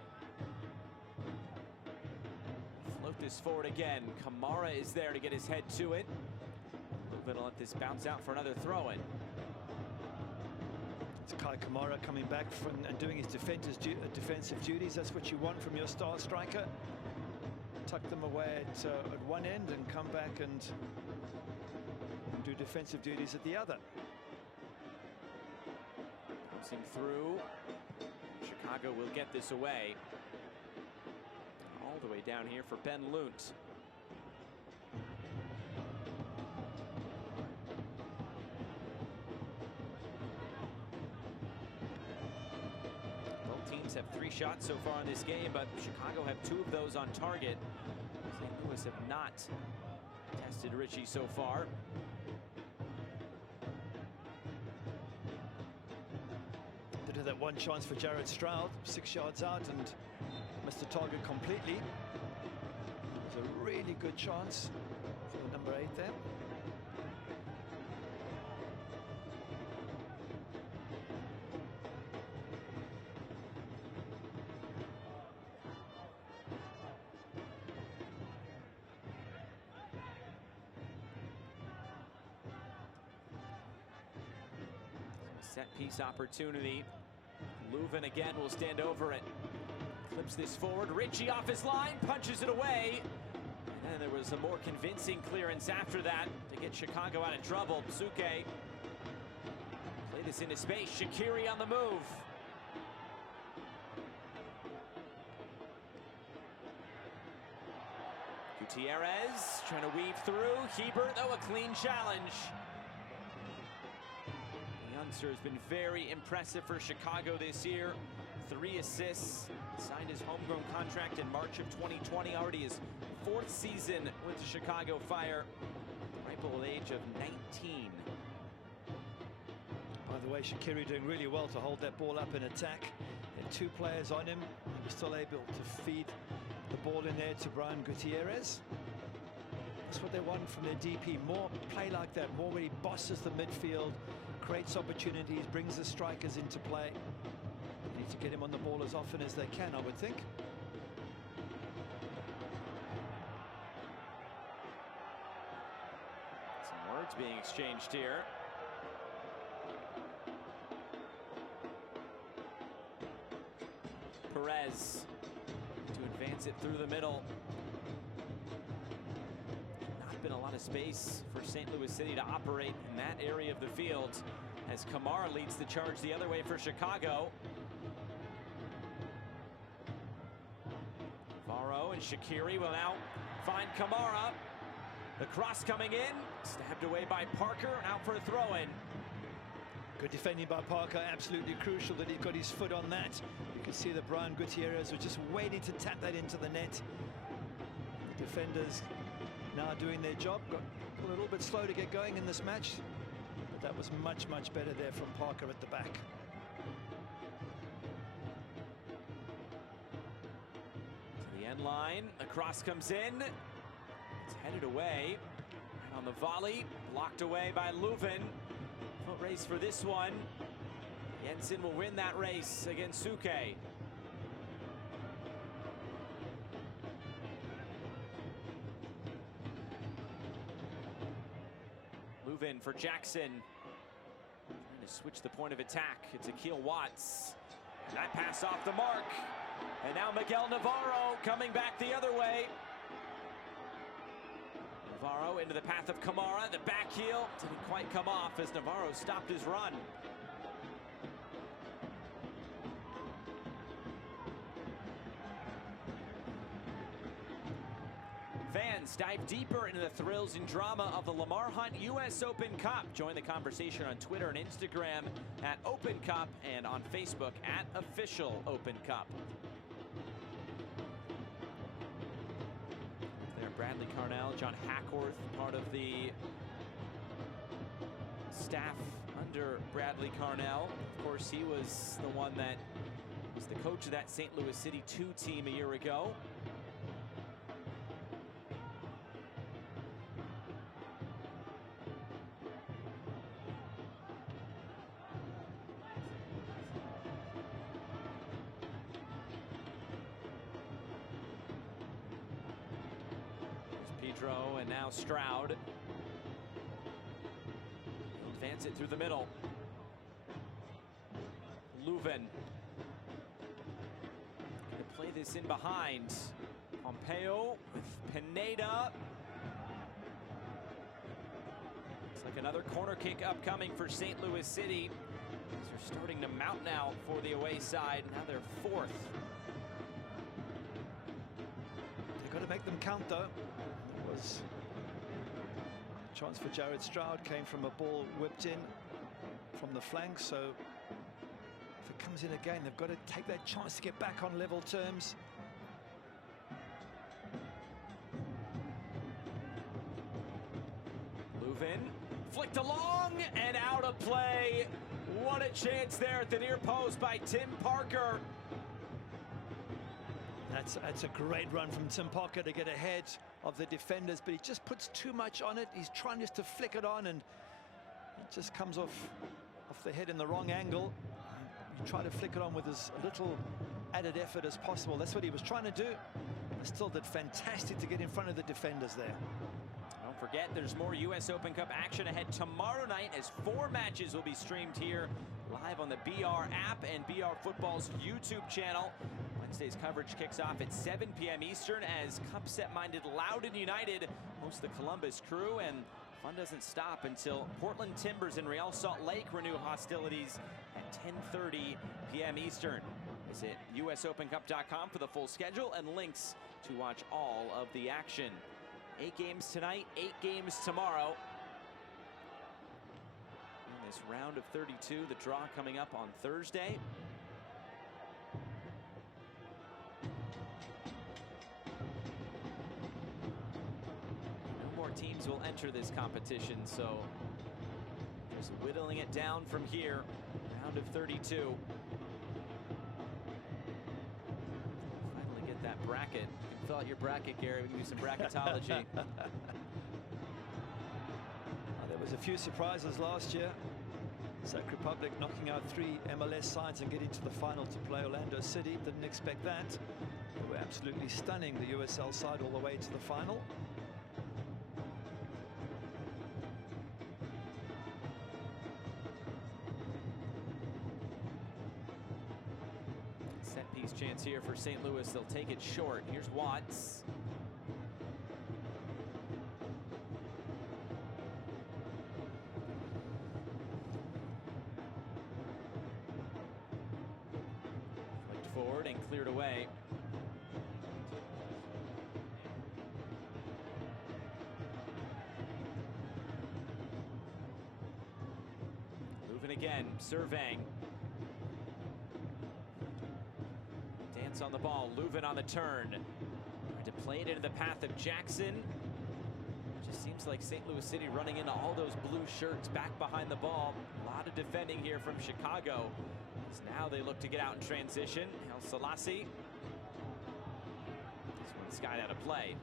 Float this forward again. Kamara is there to get his head to it. Leuven will let this bounce out for another throw-in. It's Kai Kamara coming back from and doing his defensive duties. That's what you want from your star striker. Tuck them away at one end and come back and do defensive duties at the other. Bouncing through. Chicago will get this away. All the way down here for Ben Lunt. Both teams have 3 shots so far in this game, but Chicago have 2 of those on target. St. Louis have not tested Richie so far. Did have that one chance for Jared Stroud, 6 yards out, and missed the target completely. It was a really good chance for the number 8 there. Set piece opportunity. Leuven again will stand over it. Flips this forward. Richie off his line, punches it away. And then there was a more convincing clearance after that to get Chicago out of trouble. Psuke play this into space. Shaqiri on the move. Gutierrez trying to weave through. Hebert, though, a clean challenge. The youngster has been very impressive for Chicago this year. 3 assists, signed his homegrown contract in March of 2020, already his 4th season with the Chicago Fire, ripe old age of 19. By the way, Shaqiri doing really well to hold that ball up in attack. Had 2 players on him. He was still able to feed the ball in there to Brian Gutierrez. That's what they want from their DP. More play like that, more where he bosses the midfield, creates opportunities, brings the strikers into play. They need to get him on the ball as often as they can, I would think. Some words being exchanged here. Perez to advance it through the middle. been a lot of space for St. Louis City to operate in that area of the field as Kamara leads the charge the other way for Chicago. Navarro and Shaqiri will now find Kamara. The cross coming in, stabbed away by Parker, out for a throw-in. Good defending by Parker, absolutely crucial that he got his foot on that. You can see that Brian Gutierrez was just waiting to tap that into the net. The defenders now doing their job. Got a little bit slow to get going in this match, but that was much, much better there from Parker at the back. To the end line, the cross comes in. It's headed away. And on the volley, blocked away by Leuven. Foot race for this one. Jensen will win that race against Suke. Leuven for Jackson. Trying to switch the point of attack. It's Akil Watts. And that pass off the mark. And now Miguel Navarro coming back the other way. Navarro into the path of Kamara. The back heel didn't quite come off as Navarro stopped his run. Fans dive deeper into the thrills and drama of the Lamar Hunt US Open Cup. Join the conversation on Twitter and Instagram at Open Cup and on Facebook at Official Open Cup. There, Bradley Carnell, John Hackworth, part of the staff under Bradley Carnell. Of course, he was the one that was the coach of that St. Louis City 2 team a year ago. Pedro and now Stroud. He'll advance it through the middle. Leuven. Gonna play this in behind. Pompeo with Pineda. Looks like another corner kick upcoming for St. Louis City. They're starting to mount now for the away side. Now they're fourth. They've got to make them count though. Was a chance for Jared Stroud, came from a ball whipped in from the flank, so if it comes in again they've got to take that chance to get back on level terms. Leuven flicked along and out of play. What a chance there at the near post by Tim Parker. That's a great run from Tim Parker to get ahead of the defenders, but he just puts too much on it. He's trying just to flick it on and it just comes off the head in the wrong angle. You try to flick it on with as little added effort as possible. That's what he was trying to do. But still did fantastic to get in front of the defenders there. Don't forget, there's more US Open Cup action ahead tomorrow night as 4 matches will be streamed here live on the BR app and BR Football's YouTube channel. Wednesday's coverage kicks off at 7 p.m. Eastern as cup-set-minded Loudoun United hosts the Columbus Crew, and fun doesn't stop until Portland Timbers and Real Salt Lake renew hostilities at 10:30 p.m. Eastern. Visit usopencup.com for the full schedule and links to watch all of the action. 8 games tonight, 8 games tomorrow. In this round of 32, the draw coming up on Thursday. Teams will enter this competition, so just whittling it down from here. Round of 32. Finally get that bracket. You can fill out your bracket, Gary. We can do some bracketology. There was a few surprises last year. Czech Republic knocking out 3 MLS sides and getting to the final to play Orlando City. Didn't expect that. They were absolutely stunning, the USL side, all the way to the final. Set-piece chance here for St. Louis. They'll take it short. Here's Watts. getting cleared away. Moving again, surveying. Dance on the ball, Leuven on the turn. Trying to play it into the path of Jackson. Just seems like St. Louis City running into all those blue shirts back behind the ball. A lot of defending here from Chicago. As now they look to get out in transition. El Selassie. This one's skied out of play.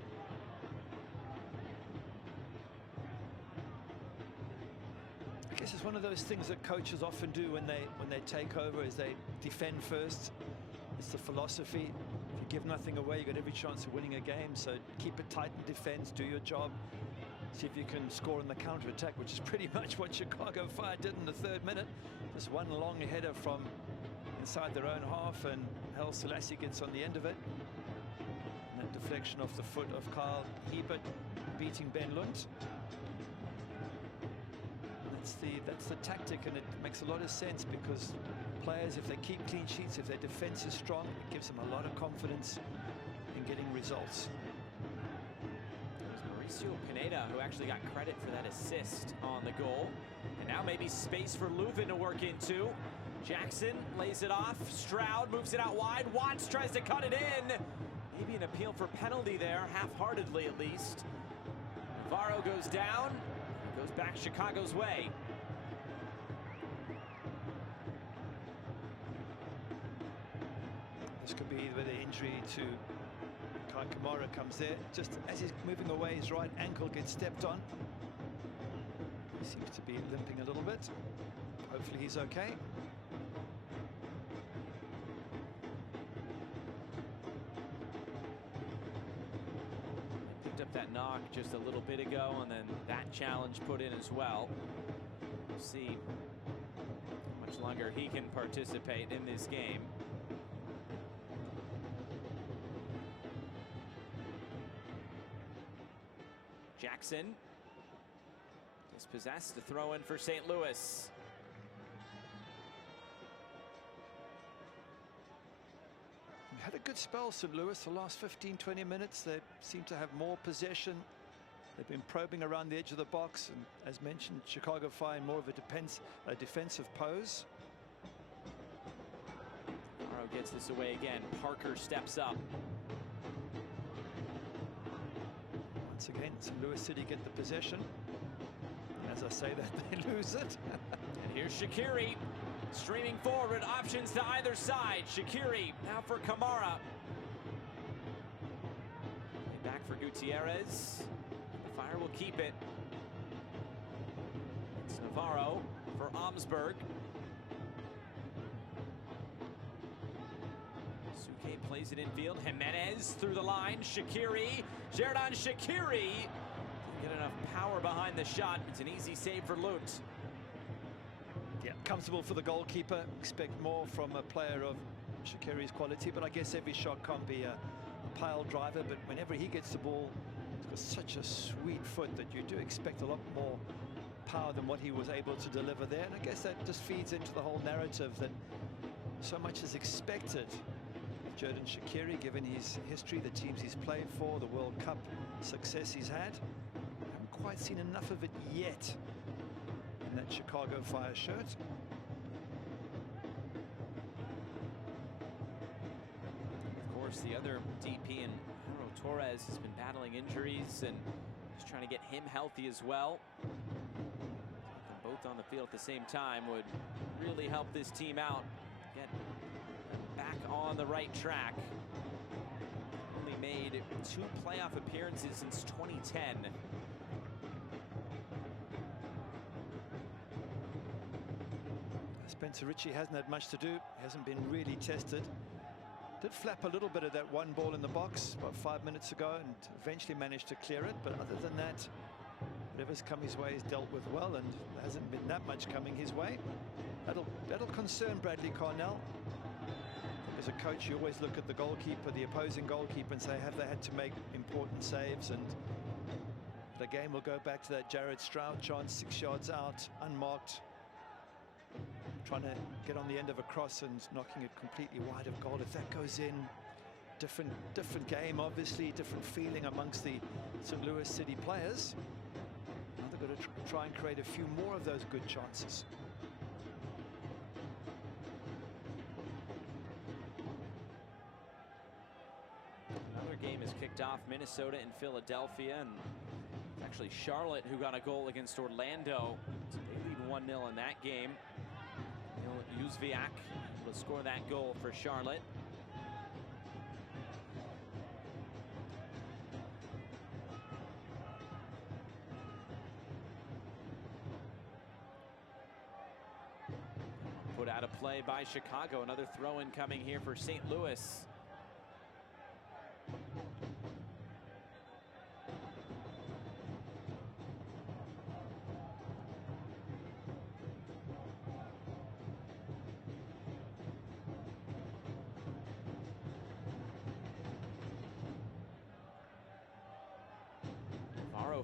I guess it's one of those things that coaches often do when they take over, is they defend first. It's the philosophy. If you give nothing away, you got every chance of winning a game. So keep it tight in defense, do your job. See if you can score in the counter-attack, which is pretty much what Chicago Fire did in the 3rd minute. Just one long header from inside their own half, and El Selassie gets on the end of it. And that deflection off the foot of Kyle Hebert, beating Ben Lund. That's the tactic, and it makes a lot of sense, because players, if they keep clean sheets, if their defense is strong, it gives them a lot of confidence in getting results. Mauricio Pineda, who actually got credit for that assist on the goal. And now maybe space for Leuven to work into. Jackson lays it off. Stroud moves it out wide. Watts tries to cut it in. Maybe an appeal for penalty there, half-heartedly at least. Navarro goes down. Goes back Chicago's way. This could be where the injury to Kai Kamara comes there. Just as he's moving away, his right ankle gets stepped on. He seems to be limping a little bit. Hopefully he's okay. Picked up that knock just a little bit ago, and then that challenge put in as well. We'll see how much longer he can participate in this game. Jackson dispossessed, to throw in for St. Louis. Had a good spell, St. Louis, the last 15-20 minutes. They seem to have more possession. They've been probing around the edge of the box, and as mentioned, Chicago Fire in more of a defensive pose. Morrow gets this away again. Parker steps up. Once again, St. Louis City get the possession. As I say that, they lose it. And here's Shaqiri streaming forward, options to either side. Shaqiri now for Kamara. And back for Gutierrez. The Fire will keep it. It's Navarro for Omsberg. Suke plays it infield. Jimenez through the line. Shaqiri. Xherdan Shaqiri. Didn't get enough power behind the shot. It's an easy save for Lund. Yeah, comfortable for the goalkeeper. Expect more from a player of Shaqiri's quality, but I guess every shot can't be a pile driver. But whenever he gets the ball, he's got such a sweet foot that you do expect a lot more power than what he was able to deliver there. And I guess that just feeds into the whole narrative that so much is expected of Xherdan Shaqiri, given his history, the teams he's played for, the World Cup success he's had. Haven't quite seen enough of it yet in that Chicago Fire shirt. Of course, the other DP in Torres has been battling injuries and just trying to get him healthy as well. Both on the field at the same time would really help this team out. Get back on the right track. Only made 2 playoff appearances since 2010. Spencer Ritchie hasn't had much to do, hasn't been really tested. Did flap a little bit of that one ball in the box about 5 minutes ago and eventually managed to clear it, but other than that, whatever's come his way is dealt with well, and there hasn't been that much coming his way. That'll concern Bradley Carnell. As a coach, you always look at the goalkeeper, the opposing goalkeeper, and say, have they had to make important saves? And the game will go back to that Jared Stroud chance, 6 yards out, unmarked. trying to get on the end of a cross and knocking it completely wide of goal. If that goes in, different game, obviously, different feeling amongst the St. Louis City players. Now they've got to try and create a few more of those good chances. Another game is kicked off, Minnesota and Philadelphia, and it's actually Charlotte who got a goal against Orlando. So they lead 1-0 in that game. Uzviak will score that goal for Charlotte. Put out of play by Chicago. Another throw-in coming here for St. Louis.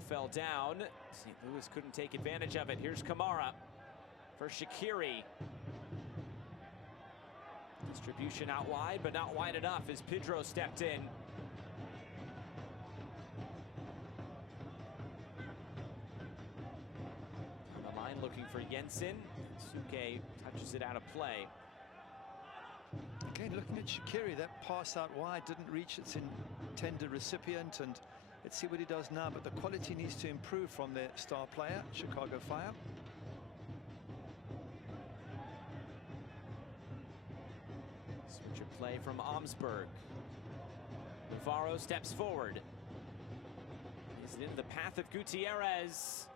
Fell down. St. Louis couldn't take advantage of it. Here's Kamara for Shaqiri. Distribution out wide, but not wide enough as Pedro stepped in. On the line looking for Jensen. Suke touches it out of play. Again, looking at Shaqiri, that pass out wide didn't reach its intended recipient, and let's see what he does now, but the quality needs to improve from their star player, Chicago Fire. Switch of play from Omsberg. Navarro steps forward. Is it into the path of Gutierrez?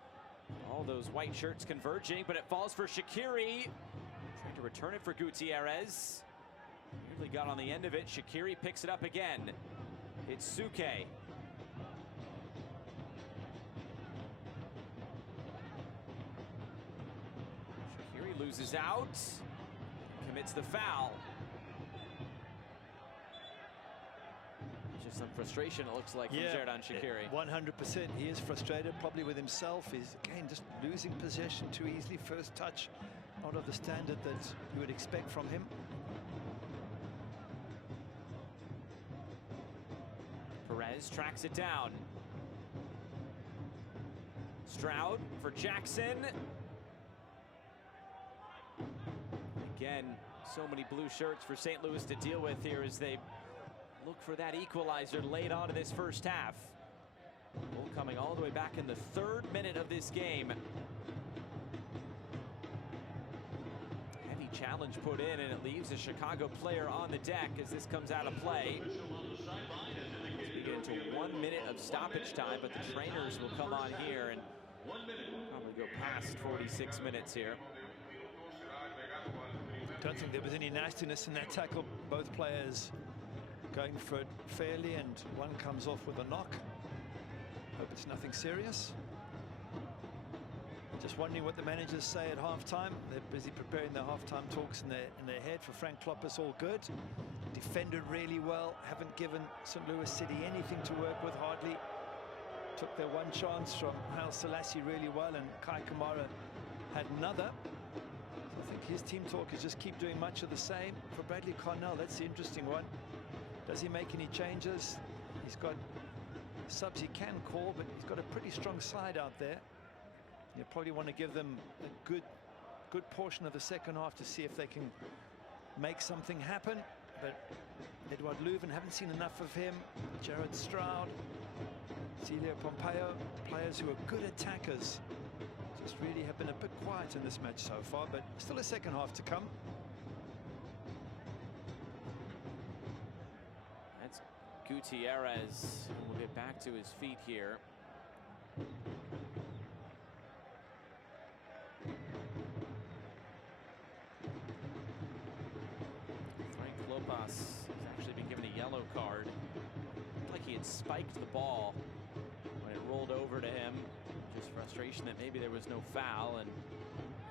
All those white shirts converging, but it falls for Shaqiri. Trying to return it for Gutierrez. Nearly got on the end of it. Shaqiri picks it up again. It's Suke. Loses out, commits the foul. Just some frustration, it looks like, from Xherdan Shaqiri. 100%. He is frustrated, probably with himself. He's, again, just losing possession too easily. First touch, not of the standard that you would expect from him. Perez tracks it down. Stroud for Jackson. Again, so many blue shirts for St. Louis to deal with here as they look for that equalizer late on in this first half. Goal coming all the way back in the 3rd minute of this game. Heavy challenge put in, and it leaves a Chicago player on the deck as this comes out of play. As we get into 1 minute of stoppage time, but the trainers will come on here and probably go past 46 minutes here. Don't think there was any nastiness in that tackle. Both players going for it fairly, and one comes off with a knock. Hope it's nothing serious. Just wondering what the managers say at halftime. They're busy preparing their halftime talks in their head. For Frank Kloppers, all good. Defended really well. Haven't given St. Louis City anything to work with, hardly. Took their one chance from Haile Selassie really well, and Kai Kamara had another. I think his team talk is just keep doing much of the same. For Bradley Carnell, that's the interesting one. Does he make any changes? He's got subs he can call, but he's got a pretty strong side out there. You probably want to give them a good portion of the second half to see if they can make something happen. But Edouard Leuven, haven't seen enough of him. Jared Stroud, Celio Pompeo, players who are good attackers, just really have been a bit quiet in this match so far, but still a second half to come. That's Gutierrez. We'll get back to his feet here. Frank Klopas has actually been given a yellow card. Looked like he had spiked the ball when it rolled over to him. Just frustration that maybe there was no foul, and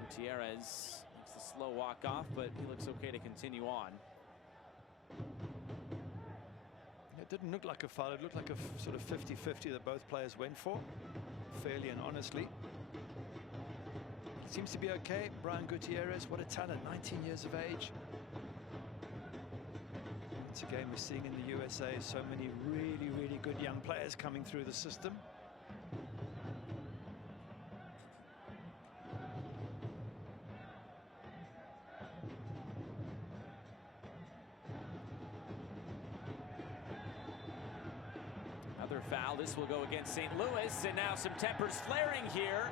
Gutierrez makes the slow walk off, but he looks okay to continue on. It didn't look like a foul. It looked like a sort of 50-50 that both players went for, fairly and honestly. seems to be okay. Brian Gutierrez, what a talent, 19 years of age. It's a game we're seeing in the USA. So many really, really good young players coming through the system. Another foul. This will go against St. Louis, and now some tempers flaring here.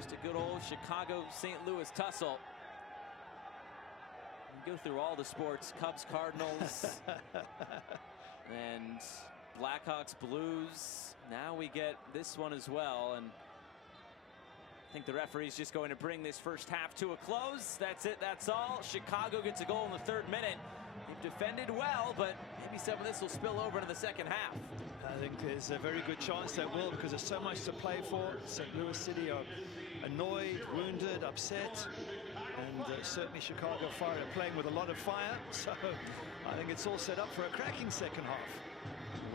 Just a good old Chicago-St. Louis tussle. You go through all the sports, Cubs, Cardinals, and Blackhawks, Blues. Now we get this one as well, and I think the referee's just going to bring this first half to a close. That's it, that's all. Chicago gets a goal in the 3rd minute. They've defended well, but maybe some of this will spill over into the second half. I think there's a very good chance that will, because there's so much to play for. St. Louis City are annoyed, wounded, upset, and certainly Chicago Fire are playing with a lot of fire. So I think it's all set up for a cracking second half.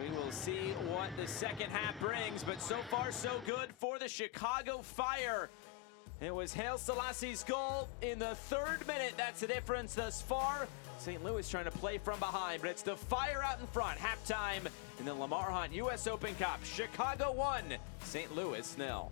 We will see what the second half brings, but so far so good for the Chicago Fire. It was Haile Selassie's goal in the 3rd minute. That's the difference thus far. St. Louis trying to play from behind, but it's the Fire out in front. Halftime in the Lamar Hunt U.S. Open Cup. Chicago 1, St. Louis 0.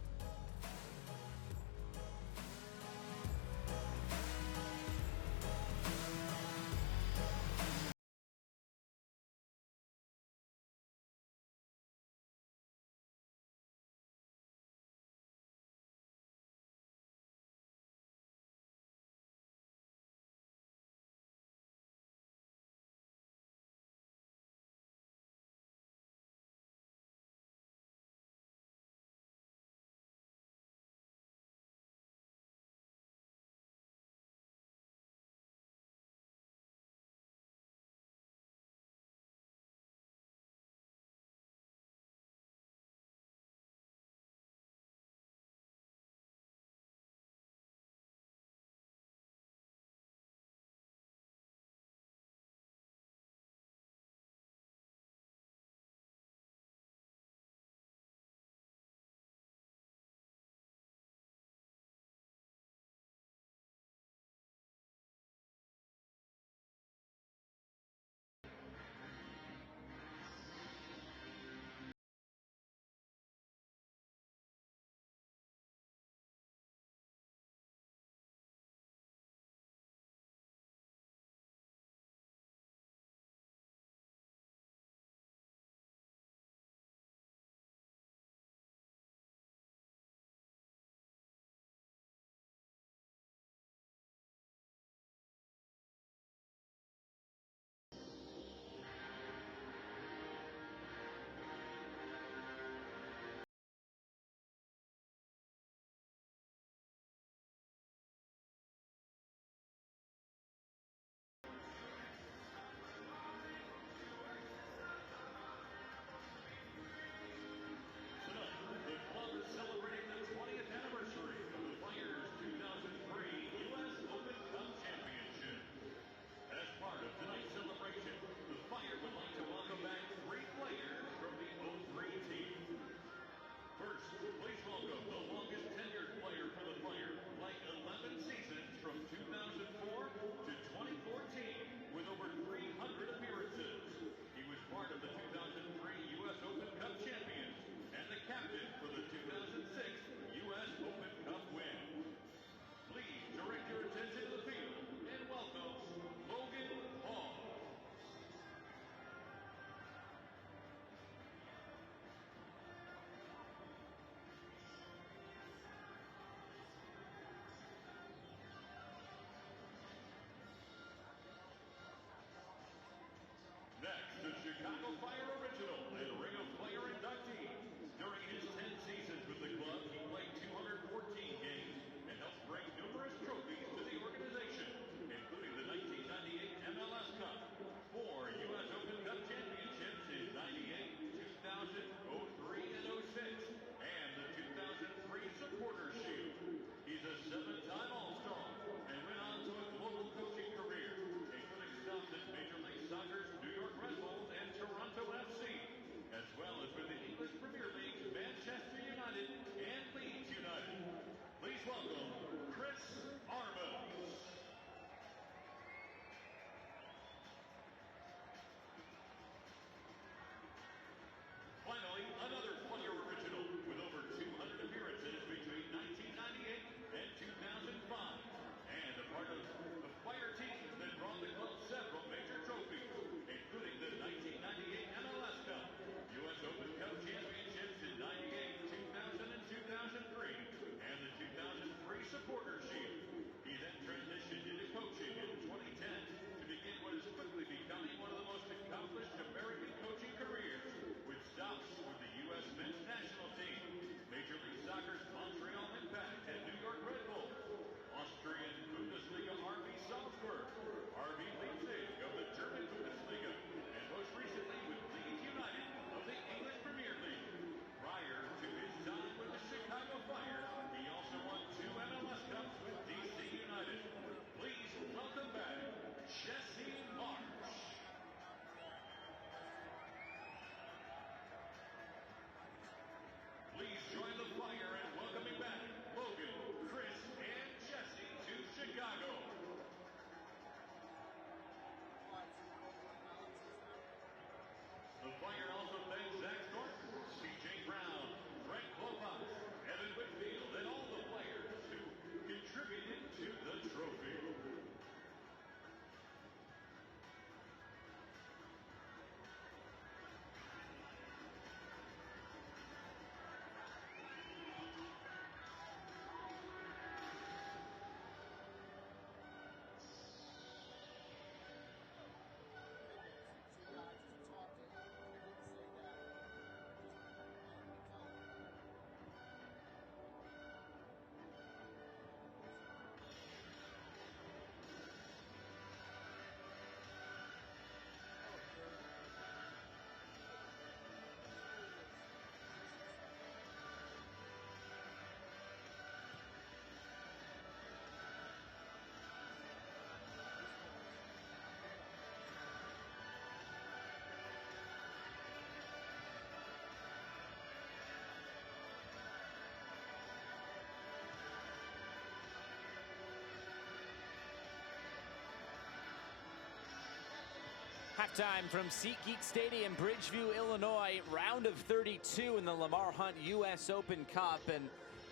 Halftime from SeatGeek Stadium, Bridgeview, Illinois. Round of 32 in the Lamar Hunt U.S. Open Cup. And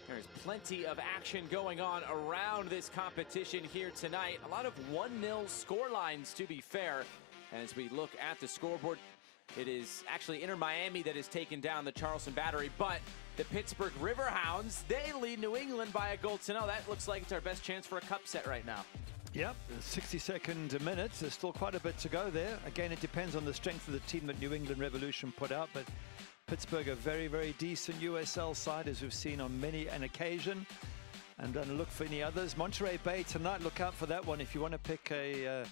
there's plenty of action going on around this competition here tonight. A lot of 1-0 score lines, to be fair. As we look at the scoreboard, it is actually Inter Miami that has taken down the Charleston Battery, but the Pittsburgh Riverhounds, they lead New England by a goal to nil. That looks like it's our best chance for a cup set right now. Yep, 60-second minutes. There's still quite a bit to go there. Again, it depends on the strength of the team that New England Revolution put out, but Pittsburgh, a very, very decent USL side, as we've seen on many an occasion. And don't look for any others. Monterey Bay tonight, look out for that one. If you want to pick a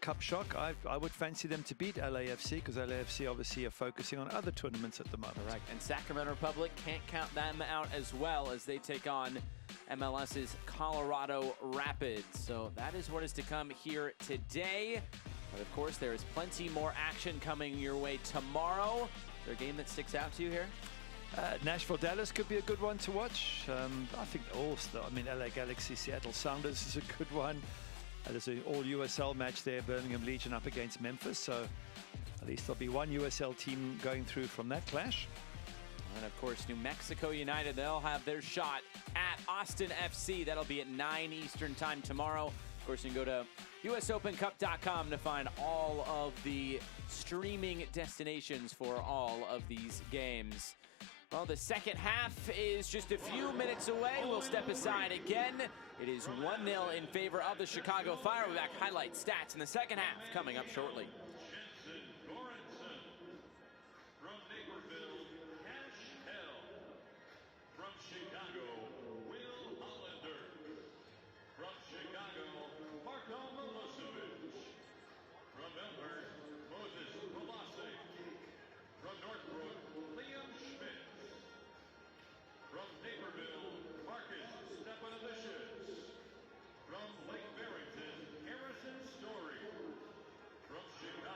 cup shock, I would fancy them to beat LAFC, because LAFC obviously are focusing on other tournaments at the moment. Correct. And Sacramento Republic can't count them out as well, as they take on MLS's Colorado Rapids. So that is what is to come here today. But of course, there is plenty more action coming your way tomorrow. Is there a game that sticks out to you here? Nashville-Dallas could be a good one to watch. I think all, I mean, LA Galaxy, Seattle Sounders is a good one. There's an all-USL match there, Birmingham Legion up against Memphis. So at least there'll be one USL team going through from that clash. And of course, New Mexico United, they'll have their shot at Austin FC. That'll be at 9 Eastern time tomorrow. Of course, you can go to usopencup.com to find all of the streaming destinations for all of these games. Well, the second half is just a few minutes away. We'll step aside again. It is 1-0 in favor of the Chicago Fire. We'll be back, highlight stats in the second half coming up shortly. From Lake Barrington, Harrison Story. From Chicago.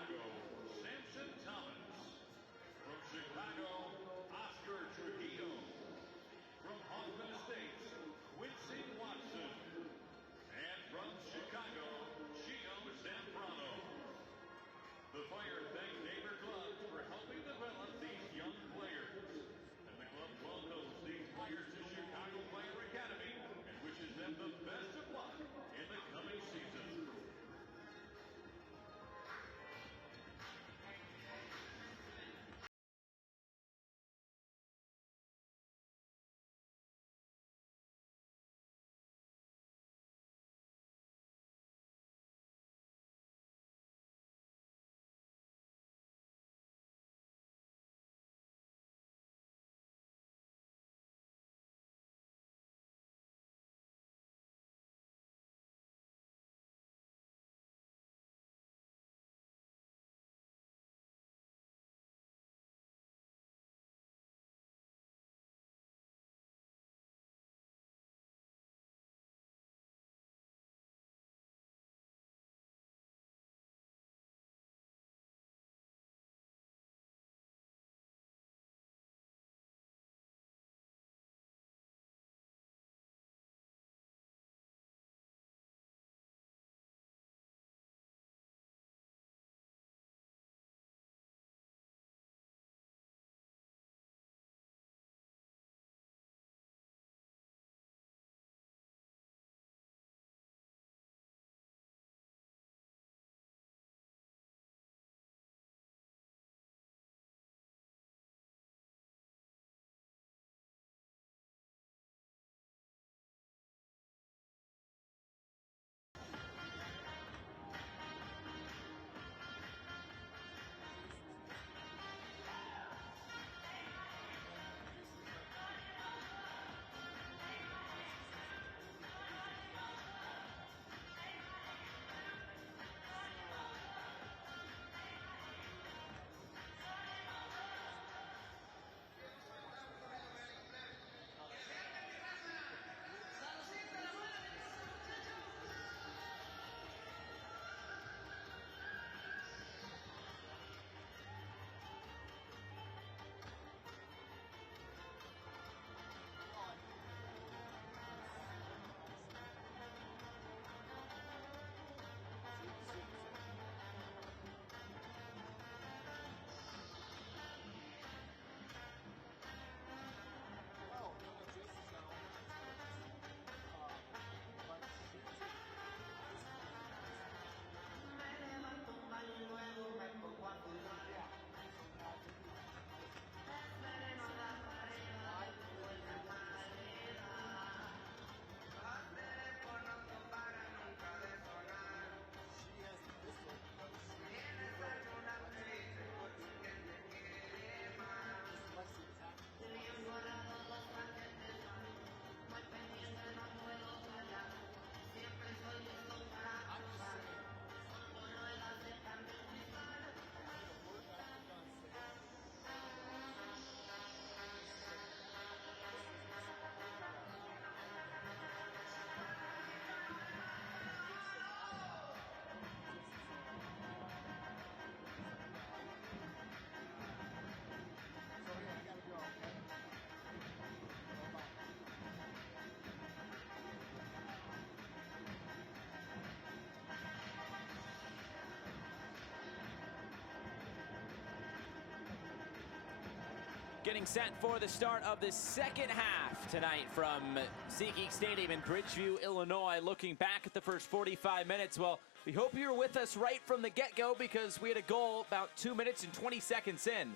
Getting set for the start of the second half tonight from SeatGeek Stadium in Bridgeview, Illinois. Looking back at the first 45 minutes, well, we hope you're with us right from the get-go because we had a goal about 2 minutes and 20 seconds in.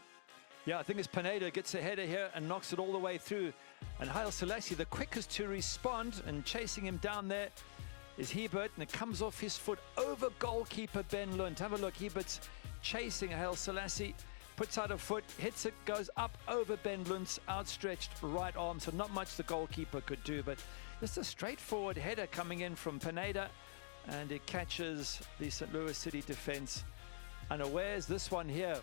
Yeah, I think it's Pineda gets a header here and knocks it all the way through. And Haile Selassie, the quickest to respond, and chasing him down there is Hebert, and it comes off his foot over goalkeeper Ben Lund. Have a look, Hebert's chasing Haile Selassie. Puts out a foot, hits it, goes up over Ben Lund's outstretched right arm. So not much the goalkeeper could do, but just a straightforward header coming in from Pineda, and it catches the St. Louis City defense unawares. This one here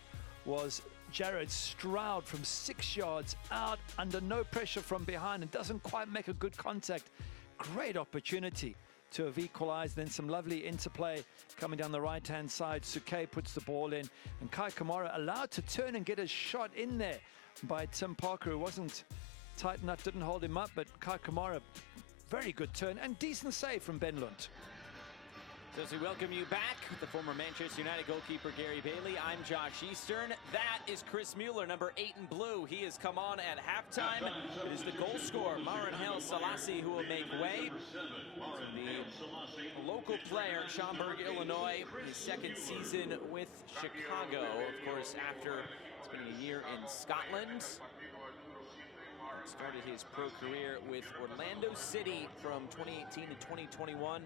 was Jared Stroud from 6 yards out under no pressure from behind and doesn't quite make a good contact. Great opportunity to have equalized. Then some lovely interplay coming down the right-hand side. Suke puts the ball in, and Kai Kamara allowed to turn and get a shot in there by Tim Parker, who wasn't tight enough, didn't hold him up, but Kai Kamara, very good turn and decent save from Ben Lund. So as we welcome you back with the former Manchester United goalkeeper Gary Bailey, I'm Josh Eastern. That is Chris Mueller, number 8 in blue. He has come on at halftime. It is the goal scorer, Marin Haile Selassie, who will make way. The local player, Schaumburg, Illinois, his second season with Chicago. Of course, after spending a year in Scotland. Started his pro career with Orlando City from 2018 to 2021.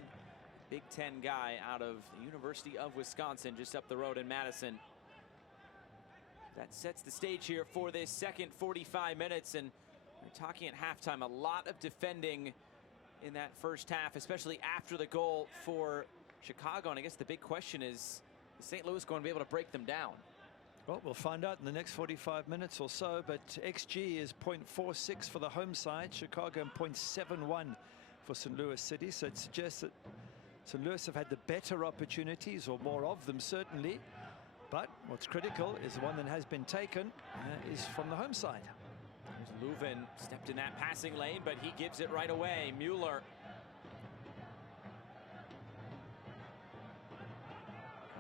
Big Ten guy out of the University of Wisconsin, just up the road in Madison. That sets the stage here for this second 45 minutes, and we're talking at halftime, a lot of defending in that first half, especially after the goal for Chicago. And I guess the big question is St. Louis going to be able to break them down? Well, we'll find out in the next 45 minutes or so, but XG is 0.46 for the home side, Chicago, and 0.71 for St. Louis City. So it suggests that St. Louis have had the better opportunities, or more of them certainly, but what's critical is the one that has been taken is from the home side. There's Leuven, stepped in that passing lane, but he gives it right away. Mueller.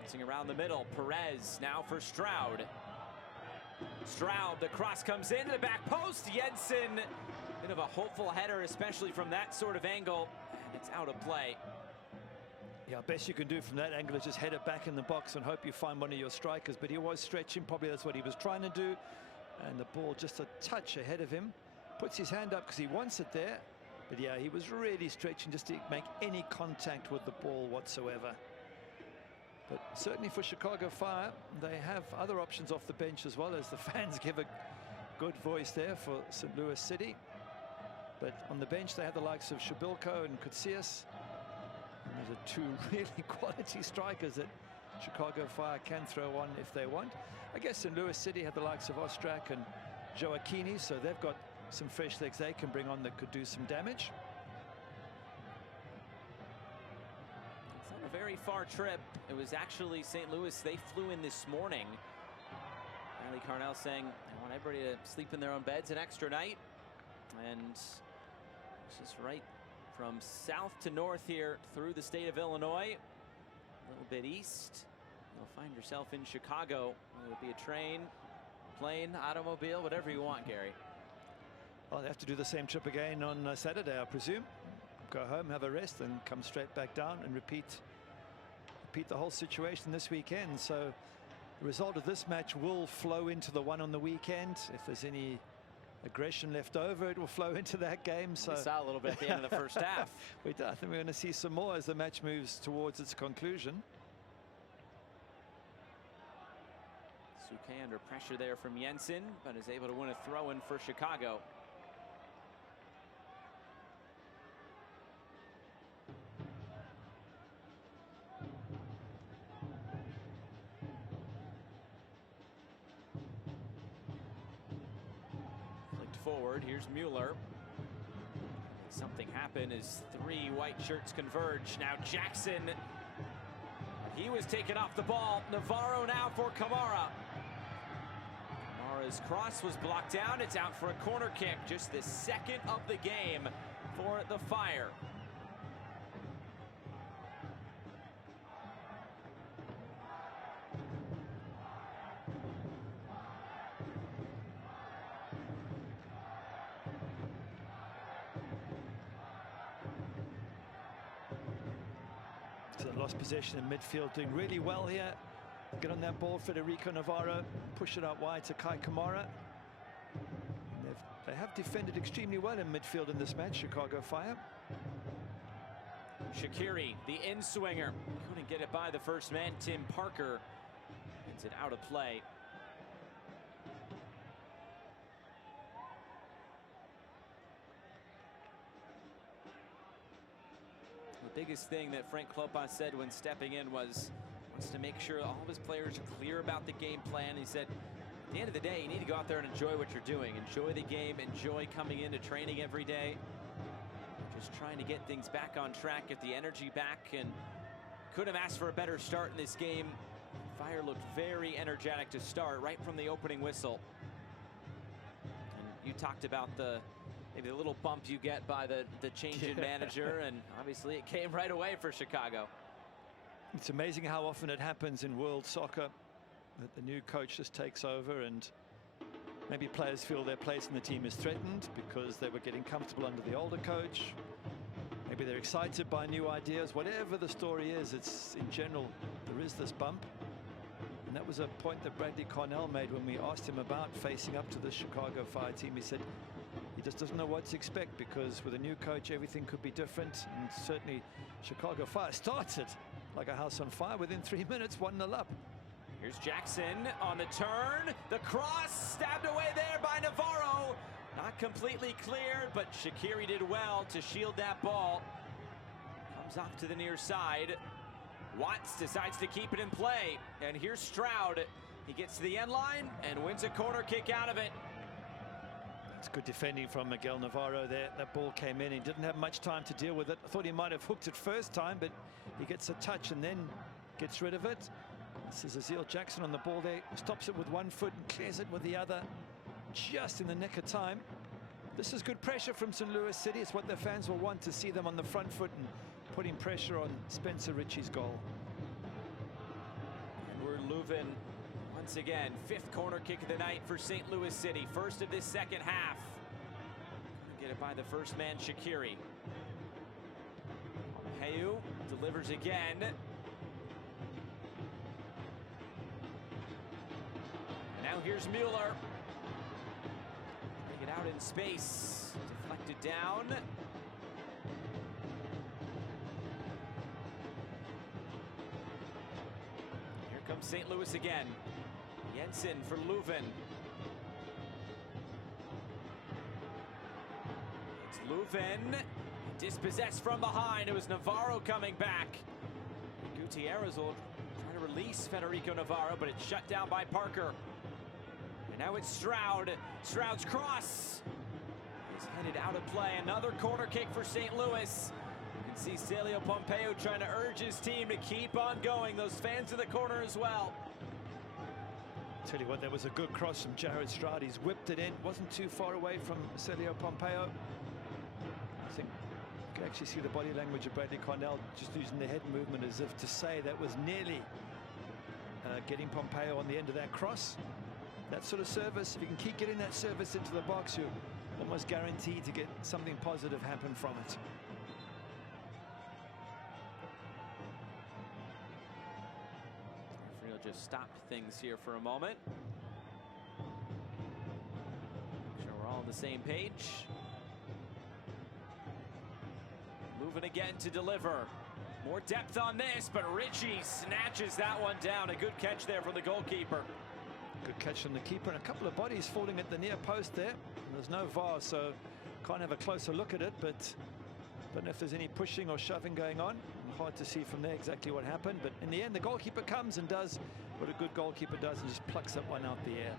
Bouncing around the middle. Perez now for Stroud. Stroud, the cross comes into the back post. Jensen, bit of a hopeful header, especially from that sort of angle. It's out of play. Yeah, best you can do from that angle is just head it back in the box and hope you find one of your strikers. But he was stretching, probably that's what he was trying to do. And the ball just a touch ahead of him. Puts his hand up because he wants it there. But yeah, he was really stretching just to make any contact with the ball whatsoever. But certainly for Chicago Fire, they have other options off the bench as well, as the fans give a good voice there for St. Louis City. But on the bench, they have the likes of Shabilko and Kutsias. Those are two really quality strikers that Chicago Fire can throw on if they want. I guess St. Louis City have the likes of Ostrak and Joaquini, so they've got some fresh legs they can bring on that could do some damage. It's not a very far trip. It was actually St. Louis. They flew in this morning. Riley Carnell saying they want everybody to sleep in their own beds an extra night. And it's just right from south to north here through the state of Illinois, a little bit east. You'll find yourself in Chicago. It'll be a train, plane, automobile, whatever you want, Gary. Well, they have to do the same trip again on Saturday, I presume. Go home, have a rest, and come straight back down and repeat the whole situation this weekend. So the result of this match will flow into the one on the weekend. If there's any aggression left over, it will flow into that game. So we saw a little bit at the end of the first half. We do. I think we're going to see some more as the match moves towards its conclusion. Suke under pressure there from Jensen, but is able to win a throw-in for Chicago. Forward, here's Mueller. Something happened as 3 white shirts converge. Now Jackson, he was taken off the ball. Navarro now for Kamara. Kamara's cross was blocked down. It's out for a corner kick. Just the second of the game for the Fire. So lost possession in midfield, doing really well here. Get on that ball, Federico Navarro, push it out wide to Kai Kamara. They have defended extremely well in midfield in this match, Chicago Fire. Shaqiri, the in-swinger, couldn't get it by the first man, Tim Parker. Gets it out of play. The biggest thing that Frank Klopas said when stepping in was wants to make sure all of his players are clear about the game plan. He said, at the end of the day, you need to go out there and enjoy what you're doing. Enjoy the game, enjoy coming into training every day. Just trying to get things back on track, get the energy back, and couldn't have asked for a better start in this game. Fire looked very energetic to start right from the opening whistle. And you talked about maybe the little bump you get by the change in manager, and obviously it came right away for Chicago. It's amazing how often it happens in world soccer that the new coach just takes over, and maybe players feel their place in the team is threatened because they were getting comfortable under the older coach. Maybe they're excited by new ideas. Whatever the story is, it's in general, there is this bump. And that was a point that Bradley Cornell made when we asked him about facing up to the Chicago Fire team. He said he just doesn't know what to expect because with a new coach, everything could be different. And certainly Chicago Fire started like a house on fire. Within 3 minutes, 1-0 up. Here's Jackson on the turn. The cross stabbed away there by Navarro. Not completely cleared, but Shaqiri did well to shield that ball. Comes off to the near side. Watts decides to keep it in play. And here's Stroud. He gets to the end line and wins a corner kick out of it. It's good defending from Miguel Navarro there. That ball came in. He didn't have much time to deal with it. I thought he might have hooked it first time, but he gets a touch and then gets rid of it. This is Azil Jackson on the ball there. Stops it with one foot and clears it with the other. Just in the nick of time. This is good pressure from St. Louis City. It's what their fans will want, to see them on the front foot and putting pressure on Spencer Ritchie's goal. And we're Leuven once again. 5th corner kick of the night for St. Louis City. First of this second half. Get it by the first man, Shaqiri. Heu delivers again. Now here's Mueller. Take it out in space. Deflected down. Here comes St. Louis again. Jensen for Leuven. It's Leuven. Dispossessed from behind. It was Navarro coming back. Gutierrez will try to release Federico Navarro, but it's shut down by Parker. And now it's Stroud. Stroud's cross is headed out of play. Another corner kick for St. Louis. You can see Celio Pompeo trying to urge his team to keep on going. Those fans in the corner as well. Tell you what, that was a good cross from Jared Stroud. He's whipped it in. Wasn't too far away from Celio Pompeo. I think you can actually see the body language of Bradley Cornell just using the head movement as if to say that was nearly getting Pompeo on the end of that cross. That sort of service, if you can keep getting that service into the box, you're almost guaranteed to get something positive happen from it. Referee will just stop things here for a moment. Make sure we're all on the same page. Moving again to deliver. More depth on this, but Ritchie snatches that one down. A good catch there from the goalkeeper. Good catch from the keeper, and a couple of bodies falling at the near post there. And there's no VAR, so can't have a closer look at it, but don't know if there's any pushing or shoving going on. Hard to see from there exactly what happened, but in the end the goalkeeper comes and does what a good goalkeeper does and just plucks that one out the air.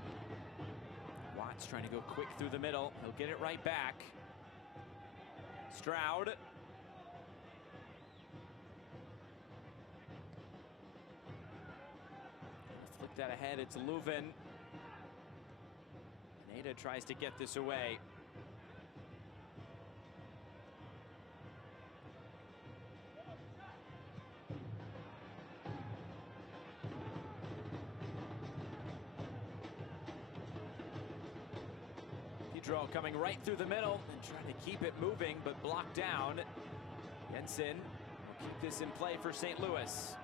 Watts trying to go quick through the middle. He'll get it right back. Stroud. Flick that ahead. It's Leuven. Pineda tries to get this away. Pedro coming right through the middle and trying to keep it moving, but blocked down. Jensen will keep this in play for St. Louis.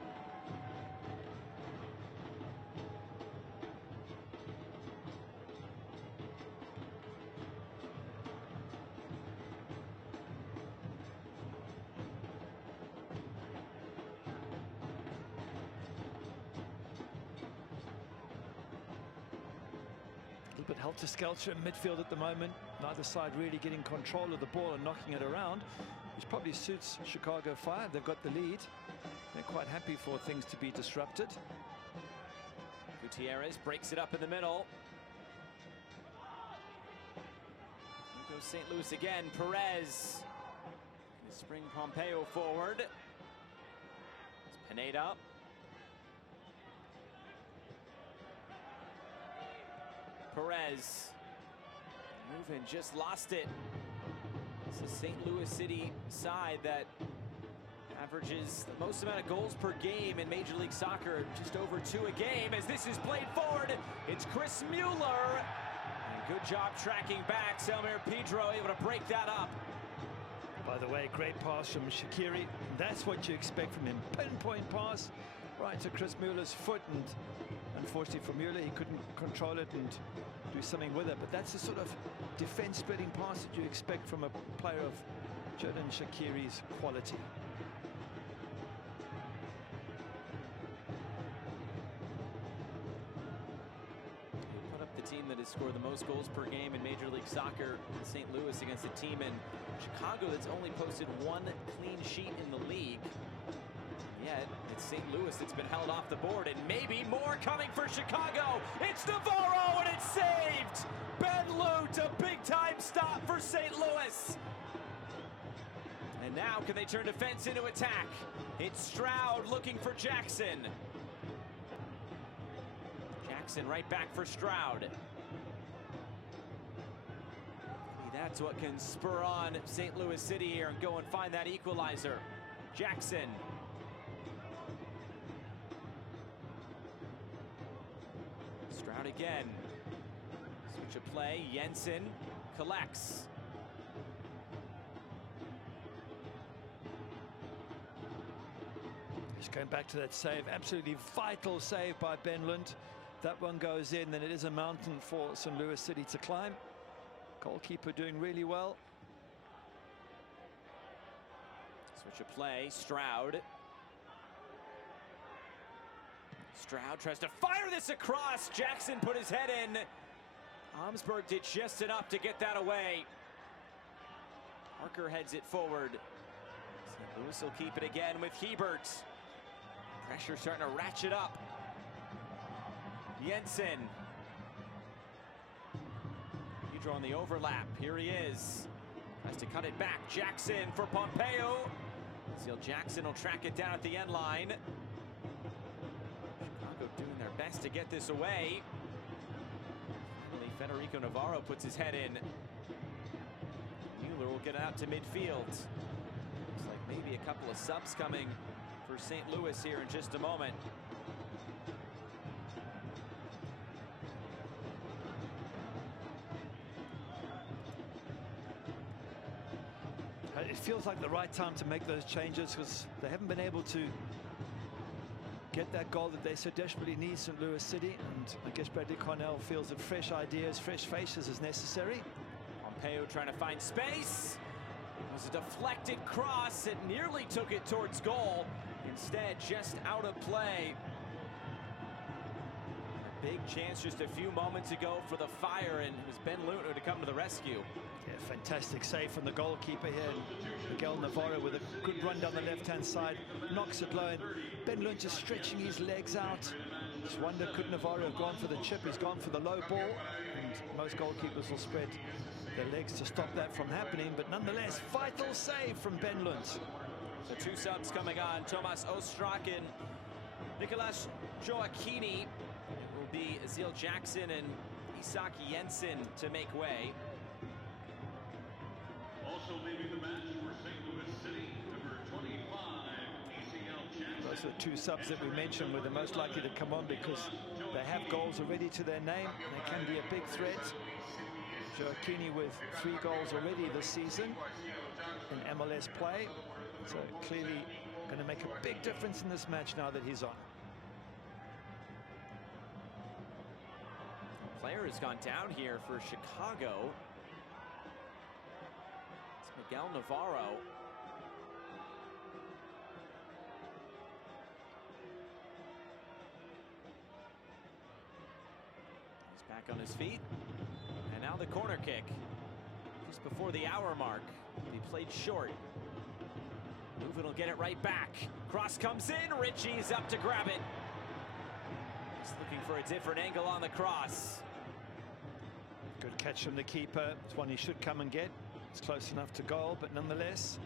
A little bit helter-skelter in midfield at the moment. Neither side really getting control of the ball and knocking it around, which probably suits Chicago Fire. They've got the lead. They're quite happy for things to be disrupted. Gutierrez breaks it up in the middle. Here goes St. Louis again. Perez. Spring Pompeo forward. It's Pineda. Perez. Moving, just lost it. It's the St. Louis City side that averages the most amount of goals per game in Major League Soccer, just over 2 a game. As this is played forward, it's Chris Mueller. And good job tracking back. Selmir Pedro able to break that up. By the way, great pass from Shaqiri. That's what you expect from him. Pinpoint pass right to Chris Mueller's foot, and unfortunately for Mueller, he couldn't control it and do something with it. But that's the sort of defense splitting pass that you expect from a player of Xherdan Shaqiri's quality. Put up the team that has scored the most goals per game in Major League Soccer, St. Louis, against a team in Chicago that's only posted 1 clean sheet in the league. Yet it's St. Louis that's been held off the board, and maybe more coming for Chicago. It's Navarro, and it's saved. Ben Lute, a big-time stop for St. Louis. And now can they turn defense into attack? It's Stroud looking for Jackson. Jackson right back for Stroud. Maybe that's what can spur on St. Louis City here and go and find that equalizer. Jackson. Stroud again. Switch of play. Jensen collects. He's going back to that save. Absolutely vital save by Ben Lund. That one goes in, then it is a mountain for St. Louis City to climb. Goalkeeper doing really well. Switch of play. Stroud. Stroud tries to fire this across. Jackson put his head in. Omsberg did just enough to get that away. Parker heads it forward. St. Louis will keep it again with Hebert. Pressure starting to ratchet up. Jensen. Pedro on the overlap. Here he is. Tries to cut it back. Jackson for Pompeo. Seal Jackson will track it down at the end line. Chicago doing their best to get this away. Finally, Federico Navarro puts his head in. Mueller will get it out to midfield. Looks like maybe a couple of subs coming for St. Louis here in just a moment. It feels like the right time to make those changes because they haven't been able to get that goal that they so desperately need, St. Louis City. And I guess Bradley Cornell feels that fresh ideas, fresh faces is necessary. Pompeo trying to find space. It was a deflected cross. It nearly took it towards goal. Instead, just out of play. A big chance just a few moments ago for the Fire, and it was Ben Lute to come to the rescue. Yeah, fantastic save from the goalkeeper here. Miguel Navarro with a good run down the left-hand side, knocks it low, and Ben Lund just stretching his legs out. Just wonder, could Navarro have gone for the chip? He's gone for the low ball, and most goalkeepers will spread their legs to stop that from happening, but nonetheless, vital save from Ben Lund. So 2 subs coming on. Thomas Ostrak and Nicolas Joachini. It will be Azil Jackson and Isak Jensen to make way. Also leaving the match for St. Louis City, number 25, ACL Jackson. Those are the 2 subs that we mentioned were the most likely to come on because they have goals already to their name. They can be a big threat. Joachini with 3 goals already this season in MLS play. So clearly Going to make a big difference in this match now that he's on. Player has gone down here for Chicago. It's Miguel Navarro. He's back on his feet. And now the corner kick. Just before the hour mark. He played short. Movin will get it right back. Cross comes in. Ritchie's up to grab it. He's looking for a different angle on the cross. Good catch from the keeper. It's one he should come and get. It's close enough to goal, but nonetheless,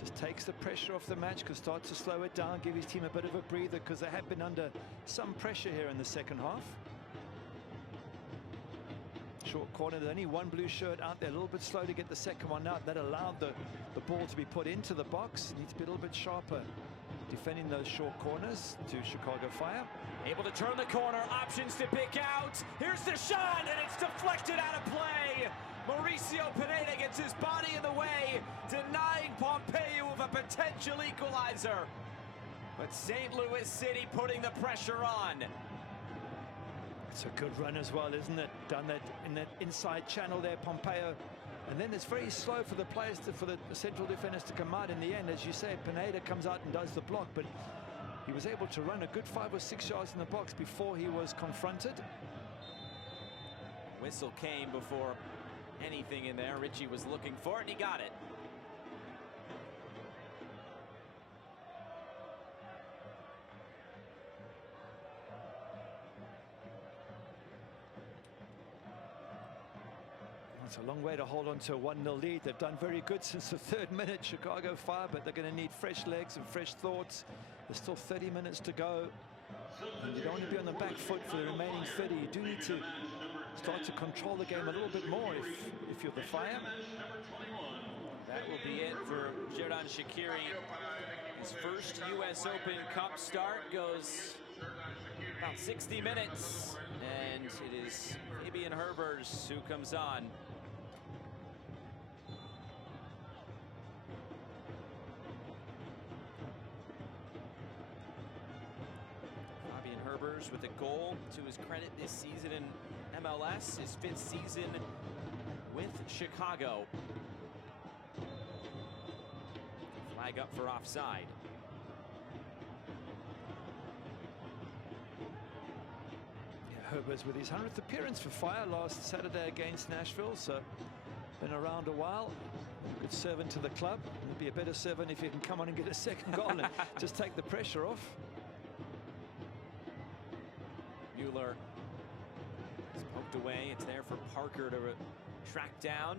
just takes the pressure off the match, could start to slow it down, give his team a bit of a breather, because they have been under some pressure here in the second half. Short corner, there's only one blue shirt out there, a little bit slow to get the second one out. That allowed the ball to be put into the box. Needs to be a little bit sharper defending those short corners to Chicago Fire. Able to turn the corner, options to pick out. Here's the shot, and it's deflected out of play. Mauricio Pineda gets his body in the way, denying Pompeu of a potential equalizer. But St. Louis City putting the pressure on. It's a good run as well, isn't it? Done that in that inside channel there, Pompeu. And then it's very slow for the players, for the central defenders to come out in the end. As you say, Pineda comes out and does the block, but he was able to run a good 5 or 6 yards in the box before he was confronted. Whistle came before anything in there. Ritchie was looking for it, and he got it. It's a long way to hold on to a 1-0 lead. They've done very good since the 3rd minute, Chicago Fire, but they're going to need fresh legs and fresh thoughts. There's still 30 minutes to go. And you don't want to be on the back foot for the remaining 30. You do need to start to control the game a little bit more if you're the Fire. That will be it for Xherdan Shaqiri. His first U.S. Open Cup start goes about 60 minutes. And it is Fabian Herbers who comes on. Herbers with a goal to his credit this season in MLS, his 5th season with Chicago. Flag up for offside. Yeah, Herbers with his 100th appearance for Fire last Saturday against Nashville, so been around a while. A good servant to the club. He'd be a better servant if he can come on and get a second goal and just take the pressure off. Mueller is poked away. It's there for Parker to track down.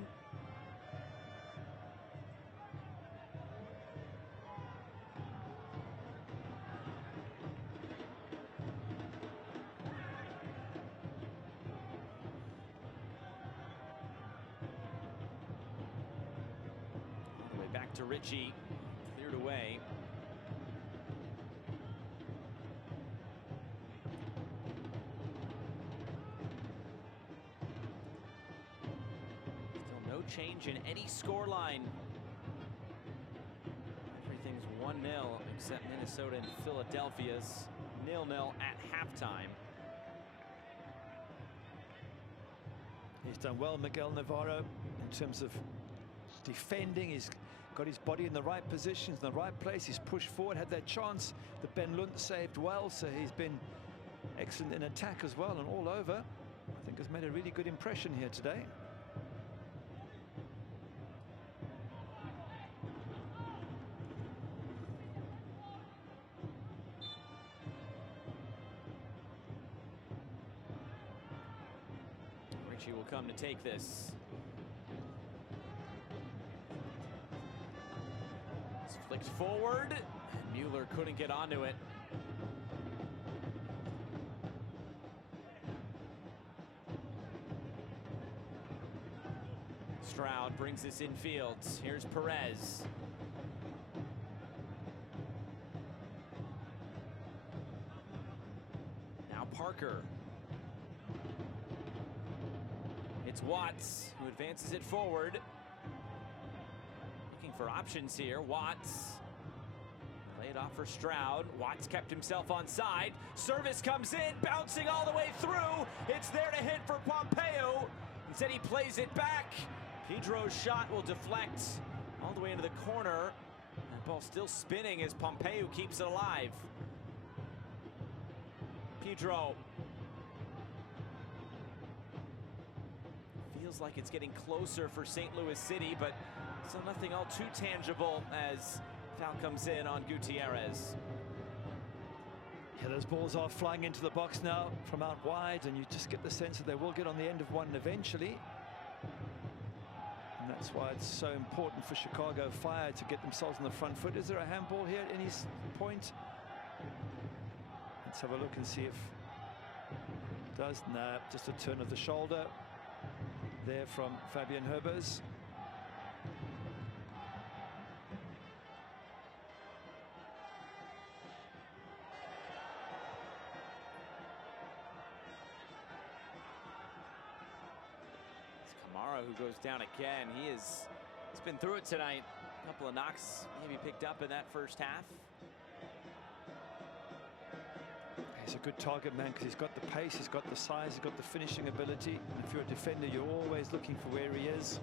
All the way back to Ritchie. Cleared away. Change in any score line. Everything's 1-0 except Minnesota and Philadelphia's 0-0 at halftime. He's done well, Miguel Navarro, in terms of defending. He's got his body in the right positions, in the right place. He's pushed forward, had that chance that Ben Lund saved well, so he's been excellent in attack as well and all over. I think has made a really good impression here today. Ritchie will come to take this. It's flicked forward. Mueller couldn't get onto it. Stroud brings this infield. Here's Perez. Now Parker. It's Watts who advances it forward. Looking for options here. Watts Play it off for Stroud. Watts kept himself on side. Service comes in, bouncing all the way through. It's there to hit for Pompeo. Instead, he plays it back. Pedro's shot will deflect all the way into the corner. That ball still spinning as Pompeo keeps it alive. Pedro. Feels like it's getting closer for St. Louis City, but still nothing all too tangible as foul comes in on Gutierrez. Yeah, those balls are flying into the box now from out wide, and you just get the sense that they will get on the end of one eventually. And that's why it's so important for Chicago Fire to get themselves on the front foot. Is there a handball here at any point? Let's have a look and see if it does. Nah, just a turn of the shoulder there from Fabian Herbers. Who goes down again. He's been through it tonight. A couple of knocks maybe picked up in that first half. He's a good target man because he's got the pace, he's got the size, he's got the finishing ability. And if you're a defender, you're always looking for where he is.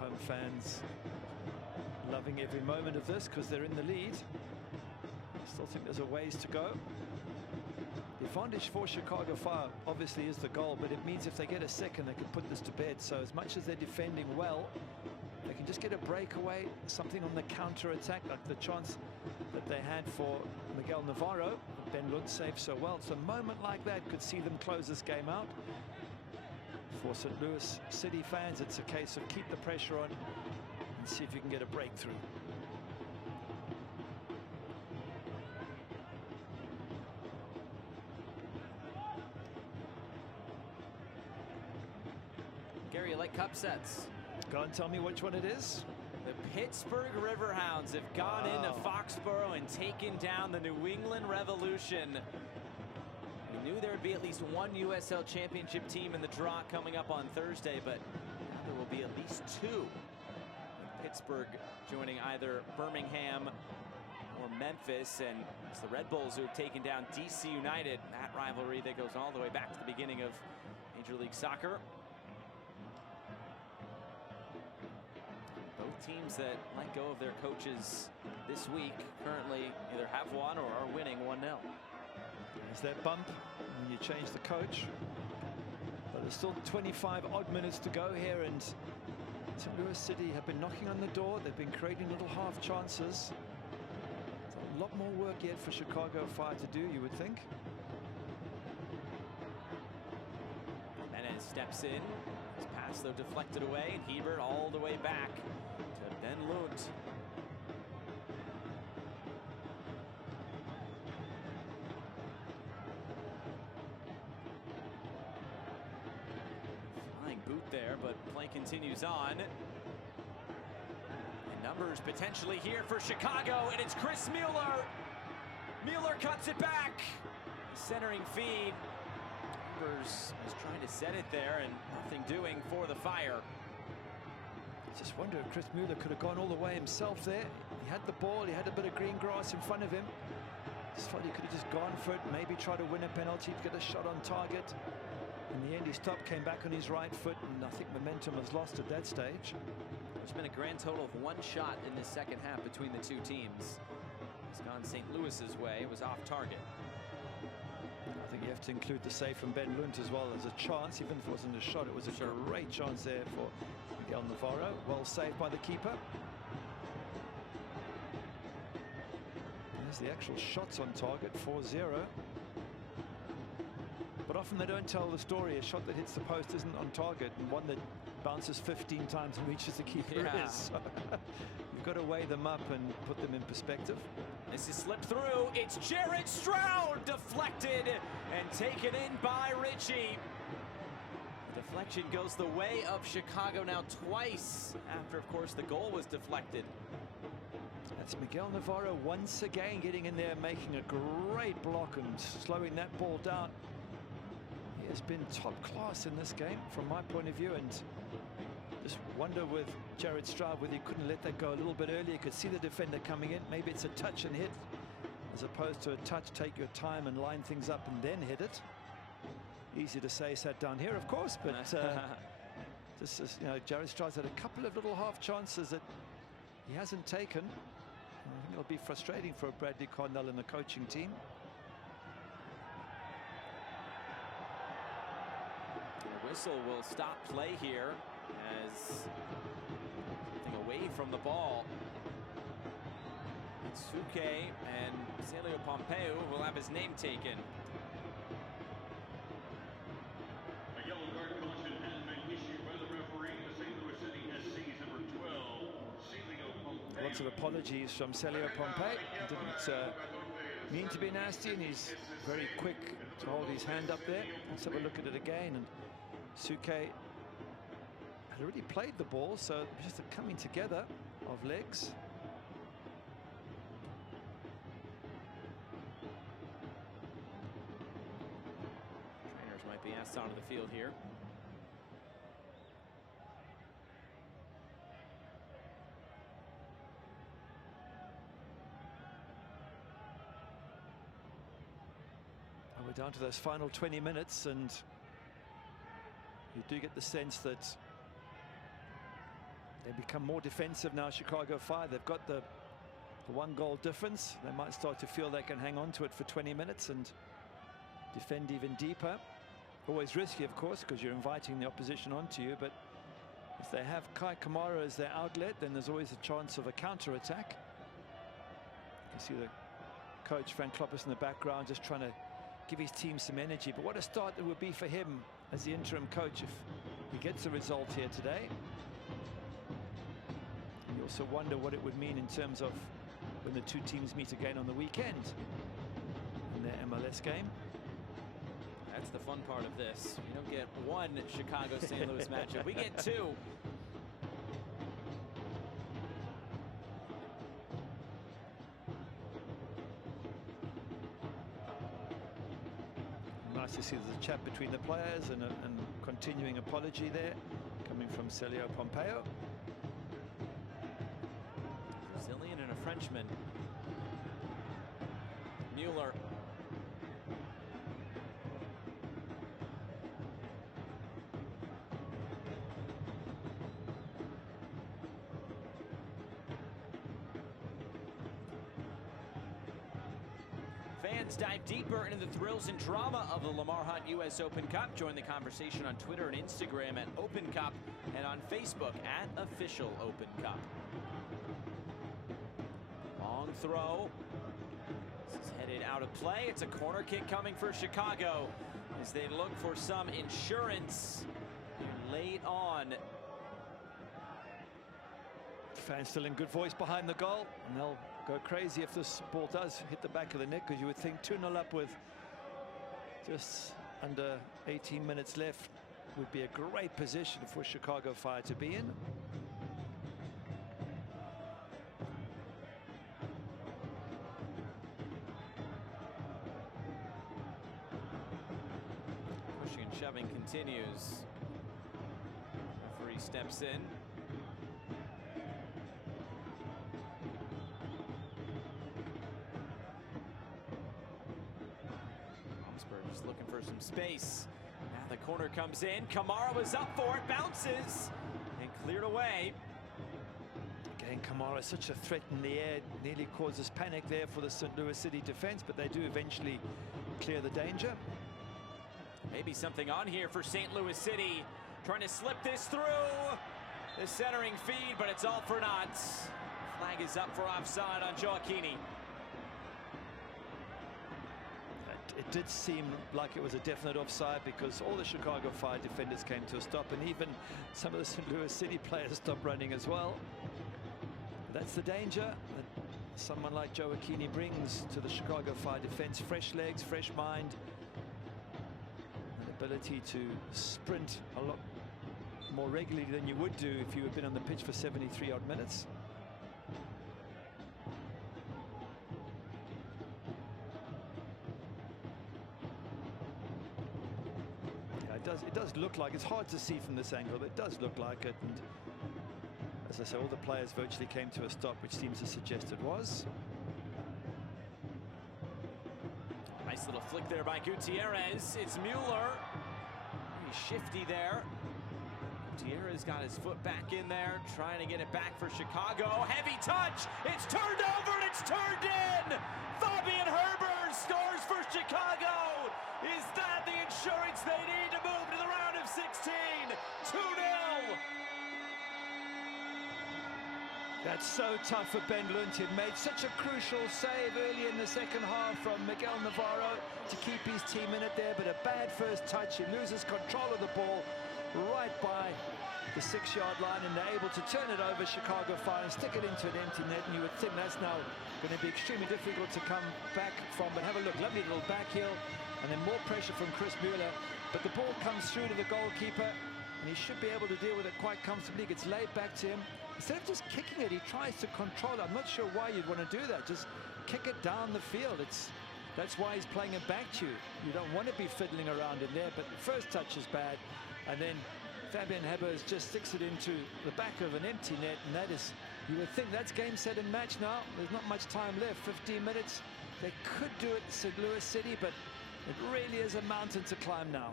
Home fans loving every moment of this because they're in the lead. I still think there's a ways to go. The advantage for Chicago Fire obviously is the goal, but it means if they get a second, they can put this to bed. So as much as they're defending well, they can just get a breakaway, something on the counter-attack, like the chance that they had for Miguel Navarro. Ben Lund saved so well. So a moment like that could see them close this game out. For St. Louis City fans, it's a case of keep the pressure on and see if you can get a breakthrough. Gary, you like cup sets? Go and tell me which one it is. The Pittsburgh Riverhounds have gone into Foxborough and taken down the New England Revolution. We knew there would be at least one USL Championship team in the draw coming up on Thursday, but now there will be at least two. With Pittsburgh joining either Birmingham or Memphis, and it's the Red Bulls who have taken down DC United. That rivalry that goes all the way back to the beginning of Major League Soccer. Both teams that let go of their coaches this week currently either have won or are winning 1-0. There's that bump when you change the coach. But there's still 25 odd minutes to go here, and St. Louis City have been knocking on the door. They've been creating little half chances. There's a lot more work yet for Chicago Fire to do, you would think. Jimenez steps in. His pass, though, deflected away, and Hebert all the way back to Ben Lund. Flying boot there, but play continues on. And numbers potentially here for Chicago, and it's Chris Mueller. Mueller cuts it back. Centering feed. Is trying to set it there, and nothing doing for the Fire. I just wonder if Chris Mueller could have gone all the way himself there. He had the ball, he had a bit of green grass in front of him. Just thought he could have just gone for it, maybe try to win a penalty to get a shot on target. In the end, he stopped, came back on his right foot, and I think momentum was lost at that stage. There's been a grand total of one shot in this second half between the two teams. It's gone St. Louis's way. It was off target. I think you have to include the save from Ben Lund as well as a chance. Even if it wasn't a shot, it was a great chance there for Miguel Navarro. Well saved by the keeper. There's the actual shots on target, 4-0. But often they don't tell the story. A shot that hits the post isn't on target, and one that bounces 15 times and reaches the keeper is. So you've got to weigh them up and put them in perspective. This is slipped through. It's Jared Stroud, deflected and taken in by Ritchie. The deflection goes the way of Chicago now twice after, of course, the goal was deflected. That's Miguel Navarro once again getting in there, making a great block and slowing that ball down. He has been top class in this game from my point of view, and Just wonder with Jared Stroud whether he couldn't let that go a little bit earlier. You could see the defender coming in. Maybe it's a touch and hit as opposed to a touch, take your time and line things up and then hit it. Easy to say sat down here, of course, but just as, you know, Jared Stroud's had a couple of little half chances that he hasn't taken. I think it'll be frustrating for Bradley Connell and the coaching team. The whistle will stop play here as something away from the ball. Suke and Celio Pompeu will have his name taken. A yellow card caution has been issued by the referee. The St. Louis City SC's number 12, Celio Pompeu. Lots of apologies from Celio Pompeu. He didn't mean to be nasty, and he's very quick to hold his hand up there. Let's have a look at it again. And Suke had already played the ball, so just a coming together of legs. Be asked onto the field here. And we're down to those final 20 minutes, and you do get the sense that they become more defensive now. Chicago Fire, they've got the 1-goal difference. They might start to feel they can hang on to it for 20 minutes and defend even deeper. Always risky, of course, because you're inviting the opposition onto you, but if they have Kai Kamara as their outlet, then there's always a chance of a counter-attack. You see the coach, Frank Kloppers, in the background, just trying to give his team some energy. But what a start it would be for him as the interim coach if he gets a result here today. You also wonder what it would mean in terms of when the two teams meet again on the weekend in their MLS game. That's the fun part of this. We don't get one Chicago-St. Louis matchup. We get two. Nice to see there's a chat between the players and continuing apology there coming from Celio Pompeu. Brazilian and a Frenchman. Mueller. Fans dive deeper into the thrills and drama of the Lamar Hunt U.S. Open Cup. Join the conversation on Twitter and Instagram at Open Cup and on Facebook at Official Open Cup. Long throw. This is headed out of play. It's a corner kick coming for Chicago as they look for some insurance late on. Fans still in good voice behind the goal, and they'll go crazy if this ball does hit the back of the net, because you would think 2-0 up with just under 18 minutes left would be a great position for Chicago Fire to be in. Pushing and shoving continues. Referee steps in. Just looking for some space. Now the corner comes in. Kamara was up for it, bounces, and cleared away. Again, Kamara is such a threat in the air, nearly causes panic there for the St. Louis City defense, but they do eventually clear the danger. Maybe something on here for St. Louis City, trying to slip this through the centering feed, but it's all for naught. Flag is up for offside on Joaquini. It did seem like it was a definite offside because all the Chicago Fire defenders came to a stop, and even some of the St. Louis City players stopped running as well. That's the danger that someone like Joaquini brings to the Chicago Fire defense. Fresh legs, fresh mind, an ability to sprint a lot more regularly than you would do if you had been on the pitch for 73-odd minutes. It does look look like, it's hard to see from this angle, but it does look like it. And as I say, all the players virtually came to a stop, which seems to suggest it was. Nice little flick there by Gutierrez. It's Mueller. Very shifty there. Gutierrez got his foot back in there, trying to get it back for Chicago. Heavy touch. It's turned over and it's turned in. Fabian Herbers scores for Chicago. Is that the insurance they need to move to the round of 16? 2-0. That's so tough for Ben Lunt. He'd made such a crucial save early in the second half from Miguel Navarro to keep his team in it there, but a bad first touch. He loses control of the ball right by the 6-yard line, and they're able to turn it over. Chicago Fire and stick it into an empty net, and you would think that's now going to be extremely difficult to come back from. But have a look, lovely little back heel, and then more pressure from Chris Mueller. But the ball comes through to the goalkeeper, and he should be able to deal with it quite comfortably. It gets laid back to him. Instead of just kicking it, he tries to control it. I'm not sure why you'd want to do that. Just kick it down the field. That's why he's playing it back to you. You don't want to be fiddling around in there, but the first touch is bad. And then Fabian Herbers just sticks it into the back of an empty net, and that is, you would think that's game, set, and match now. There's not much time left, 15 minutes. They could do it at St. Louis City, but it really is a mountain to climb now.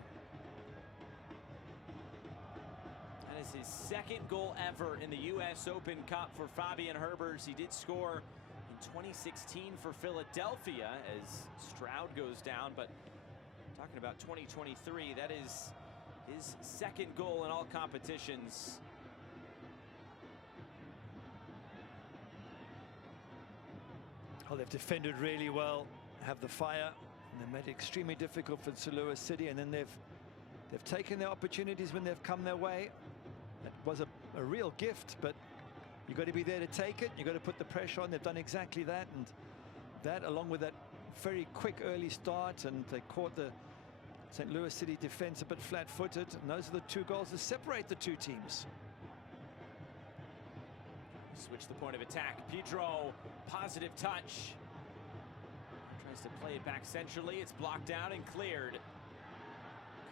That is his second goal ever in the U.S. Open Cup for Fabian Herbers. He did score in 2016 for Philadelphia as Stroud goes down, but talking about 2023, that is his second goal in all competitions. Oh, they've defended really well, have the fire, and they made it extremely difficult for St. Louis City, and then they've taken their opportunities when they've come their way. It was a real gift, but you've got to be there to take it. You've got to put the pressure on. They've done exactly that, and that along with that very quick early start, and they caught the St. Louis City defense a bit flat-footed, and those are the two goals that separate the two teams. Switch the point of attack. Pedro, positive touch. Tries to play it back centrally. It's blocked out and cleared.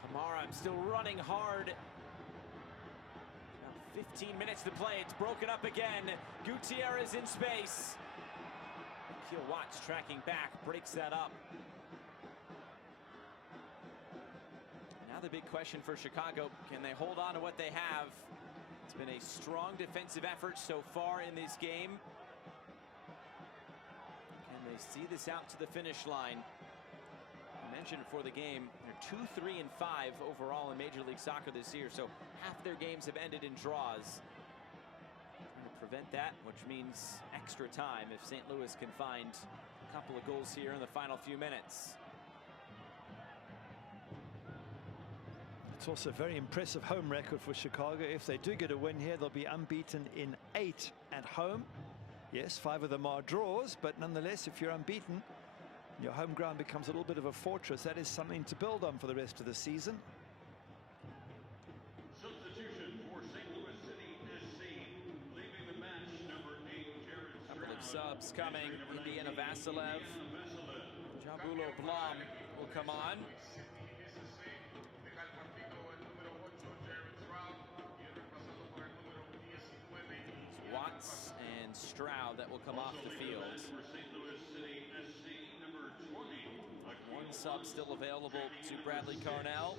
Kamara still running hard. 15 minutes to play. It's broken up again. Gutierrez in space. Keel Watts tracking back, breaks that up. Now the big question for Chicago, can they hold on to what they have? It's been a strong defensive effort so far in this game. Can they see this out to the finish line? I mentioned before the game, they're 2-3-5 overall in Major League Soccer this year, so half their games have ended in draws. Trying to prevent that, which means extra time if St. Louis can find a couple of goals here in the final few minutes. It's also a very impressive home record for Chicago. If they do get a win here, they'll be unbeaten in 8 at home. Yes, 5 of them are draws, but nonetheless, if you're unbeaten, your home ground becomes a little bit of a fortress. That is something to build on for the rest of the season. Substitution for St. Louis City SC, leaving the match, number 8, Jared Stroud. Couple of subs coming. Indiana Vassilev. Jabulo Blom will come on. Watts and Stroud that will come off the field. One sub still available to Bradley Carnell.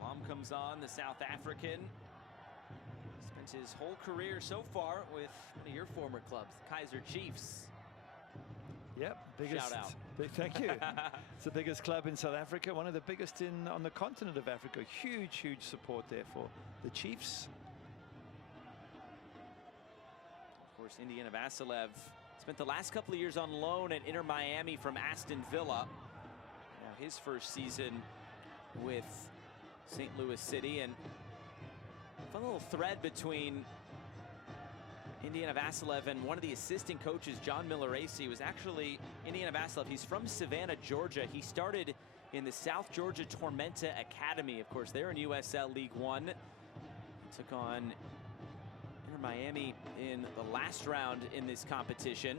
Blom comes on, the South African. Spent his whole career so far with one of your former clubs, the Kaiser Chiefs. Yep, biggest. Shout out. Thank you. It's the biggest club in South Africa, one of the biggest on the continent of Africa. Huge support there for the Chiefs. Of course, Indiana Vassilev spent the last couple of years on loan at Inter Miami from Aston Villa. Now his first season with St. Louis City, and fun little thread between Indiana Vassilev and one of the assistant coaches, John Milleracey, was actually Indiana Vassilev. He's from Savannah, Georgia. He started in the South Georgia Tormenta Academy. Of course, they're in USL League One. Took on Miami in the last round in this competition.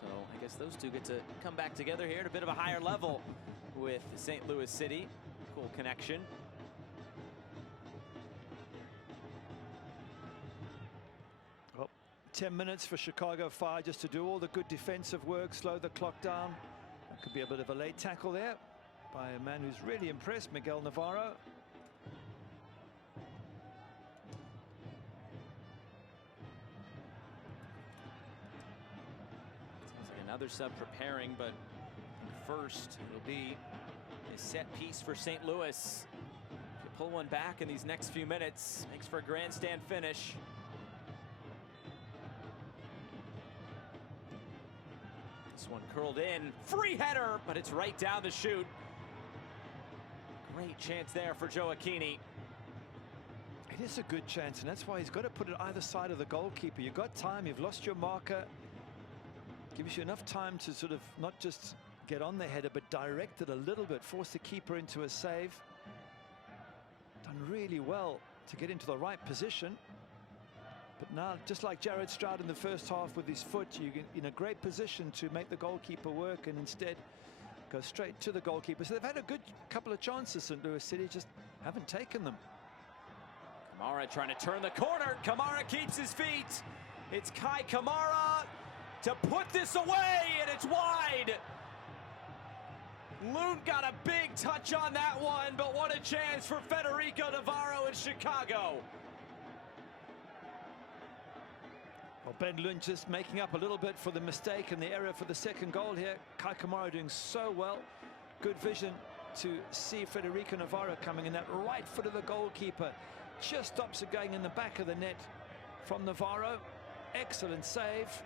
So I guess those two get to come back together here at a bit of a higher level with St. Louis City. Cool connection. Well, 10 minutes for Chicago Fire just to do all the good defensive work, slow the clock down. That could be a bit of a late tackle there by a man who's really impressed, Miguel Navarro. Sounds like another sub preparing, but first it'll be a set piece for St. Louis. If you pull one back in these next few minutes, makes for a grandstand finish. This one curled in, free header, but it's right down the chute. Great chance there for Gioacchini. It is a good chance, and that's why he's got to put it either side of the goalkeeper. You've got time, you've lost your marker. Gives you enough time to sort of not just get on the header, but direct it a little bit, force the keeper into a save. Done really well to get into the right position. But now, just like Jared Stroud in the first half with his foot, you're in a great position to make the goalkeeper work and instead go straight to the goalkeeper. So they've had a good couple of chances, St. Louis City, just haven't taken them. Kamara trying to turn the corner. Kamara keeps his feet. It's Kai Kamara to put this away, and it's wide. Loot got a big touch on that one, but what a chance for Federico Navarro in Chicago. Well, Ben Lund just making up a little bit for the mistake and the error for the second goal here. Kai Kamara doing so well. Good vision to see Federico Navarro coming in that right foot of the goalkeeper. Just stops it going in the back of the net from Navarro. Excellent save.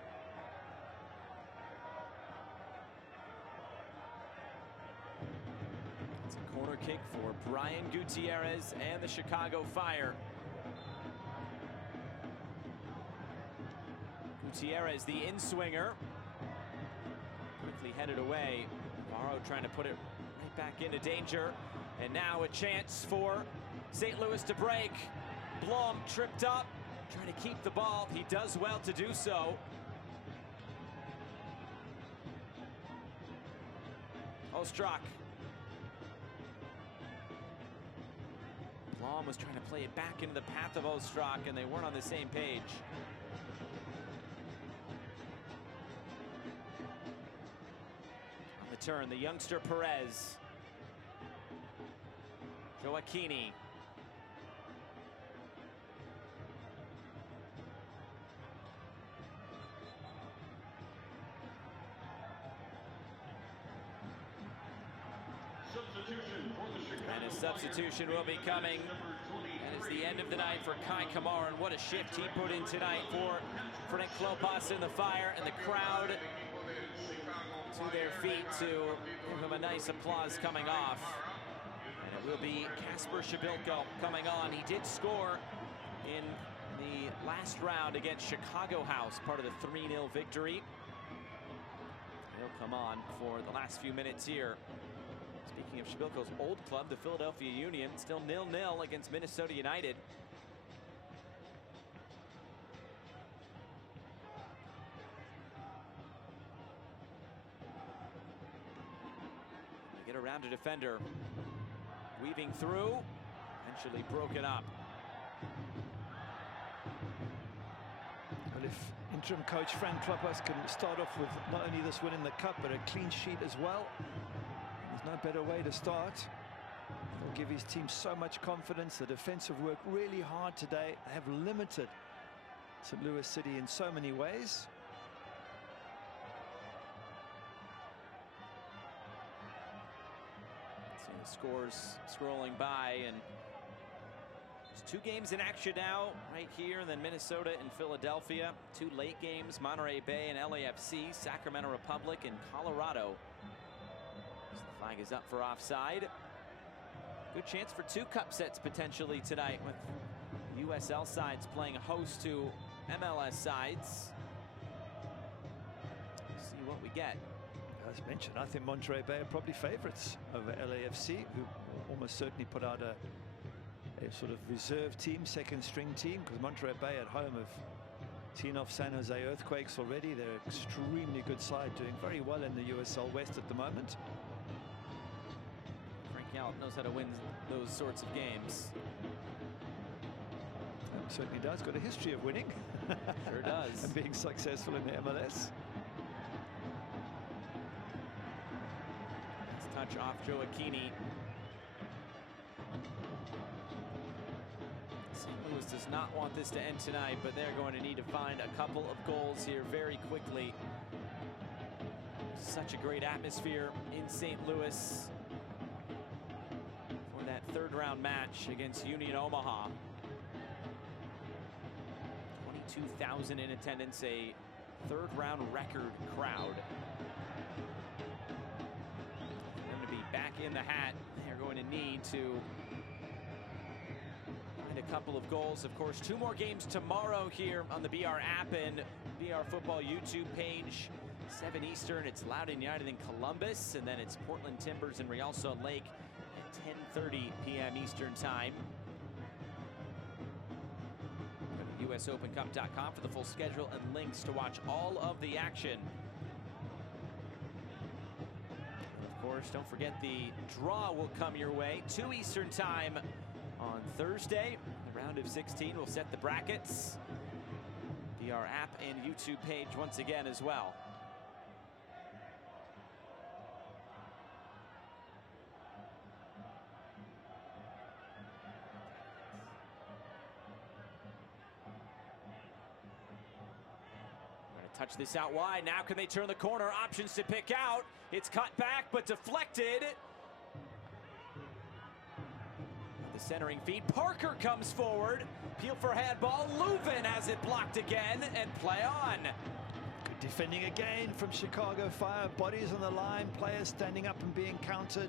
It's a corner kick for Brian Gutierrez and the Chicago Fire. Gutierrez, the in-swinger, quickly headed away. Navarro trying to put it right back into danger. And now a chance for St. Louis to break. Blom tripped up, trying to keep the ball. He does well to do so. Ostrak. Blom was trying to play it back into the path of Ostrak, and they weren't on the same page. On the turn, the youngster Perez. Gioacchini. And a substitution will be coming. And it's the end of the night for Kai Kamara. And what a shift he put in tonight for Frank Klopas in the Fire, and the crowd to their feet to give him a nice applause coming off. And it will be Kasper Shabilko coming on. He did score in the last round against Chicago House, part of the 3-0 victory. He'll come on for the last few minutes here. Speaking of Shabilko's old club, the Philadelphia Union, still 0-0 against Minnesota United. They get around a defender, weaving through, eventually broken up. Well, if interim coach Frank Klopas can start off with not only this win in the cup, but a clean sheet as well, there's no better way to start. He'll give his team so much confidence. The defensive work really hard today. They have limited St. Louis City in so many ways. See the scores scrolling by, and there's 2 games in action now, right here, and then Minnesota and Philadelphia. 2 late games, Monterey Bay and LAFC, Sacramento Republic and Colorado. The flag is up for offside. Good chance for 2 cup sets potentially tonight, with USL sides playing host to MLS sides. See what we get. As mentioned, I think Monterey Bay are probably favorites over LAFC, who almost certainly put out a a sort of reserve team, second string team, because Monterey Bay at home have seen off San Jose Earthquakes already. They're an extremely good side, doing very well in the USL West at the moment. Frank Gallup knows how to win those sorts of games. Certainly does. Got a history of winning. Sure does. And being successful in the MLS. Let's touch off Joaquini. St. Louis does not want this to end tonight, but they're going to need to find a couple of goals here very quickly. Such a great atmosphere in St. Louis for that third-round match against Union Omaha. 22,000 in attendance, a third-round record crowd. For them to be back in the hat, they're going to need to find a couple of goals. Of course, 2 more games tomorrow here on the BR app and BR Football YouTube page. 7 Eastern, it's Loudoun United in Columbus, and then it's Portland Timbers and Real Salt Lake at 10:30 p.m. Eastern time. USOpenCup.com for the full schedule and links to watch all of the action. And of course, don't forget the draw will come your way 2 Eastern time on Thursday. The round of 16 will set the brackets. BR app and YouTube page once again as well. Touch this out wide. Now can they turn the corner? Options to pick out. It's cut back, but deflected. The centering feed. Parker comes forward. Peel for handball. Leuven has it blocked again, and play on. Good defending again from Chicago Fire. Bodies on the line, players standing up and being countered.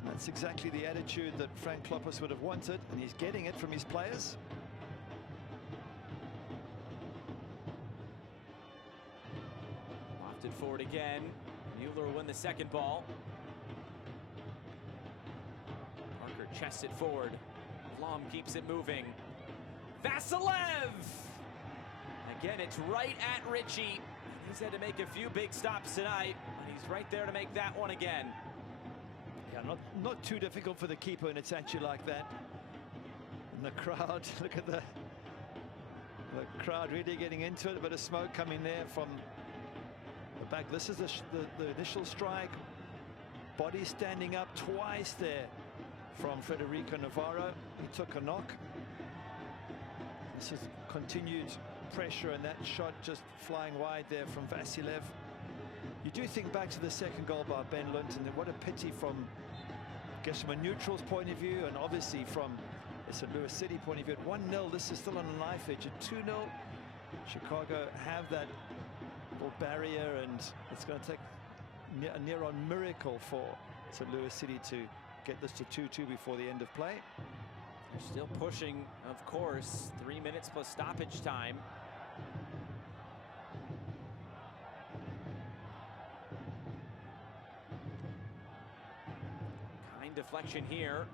And that's exactly the attitude that Frank Kloppers would have wanted, and he's getting it from his players. Forward again. Mueller will win the second ball. Parker chests it forward. Blom keeps it moving. Vasilev! Again, it's right at Richie. He's had to make a few big stops tonight, and he's right there to make that one again. Yeah, not too difficult for the keeper, and it's actually like that. And the crowd, look at the crowd really getting into it. A bit of smoke coming there from back. This is the initial strike. Body standing up twice there from Federico Navarro. He took a knock. This is continued pressure, and that shot just flying wide there from Vasilev. You do think back to the second goal by Ben Lunton, and what a pity from, I guess, from a neutral's point of view, and obviously from a St. Louis City point of view. At 1-0, this is still on a knife edge. At 2-0, Chicago have that barrier, and it's going to take a near-on miracle for St. Louis City to get this to 2-2 before the end of play. They're still pushing, of course. 3 minutes plus stoppage time. Kind deflection here.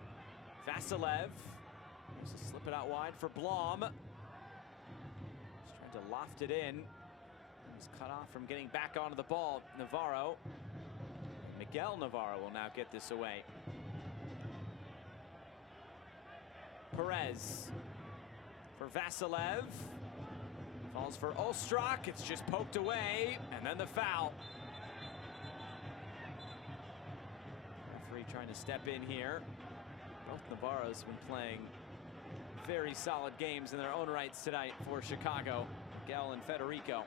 Vasilev needs to slip it out wide for Blom. He's trying to loft it in. He's cut off from getting back onto the ball. Navarro. Miguel Navarro will now get this away. Perez for Vasilev. Falls for Ostrak. It's just poked away. And then the foul. Referee trying to step in here. Both Navarros have been playing very solid games in their own rights tonight for Chicago. Miguel and Federico.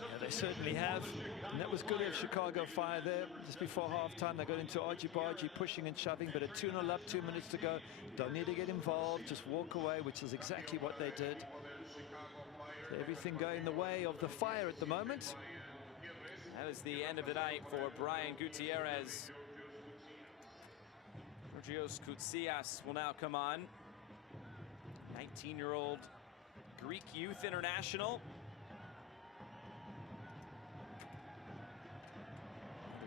Yeah, they certainly have, and that was good of Chicago Fire there. Just before halftime, they got into argy-bargy, pushing and shoving, but at 2-0 up, 2 minutes to go. Don't need to get involved, just walk away, which is exactly what they did. So everything going the way of the Fire at the moment. That is the end of the night for Brian Gutierrez. Georgios Koutsias will now come on. 19-year-old Greek youth international.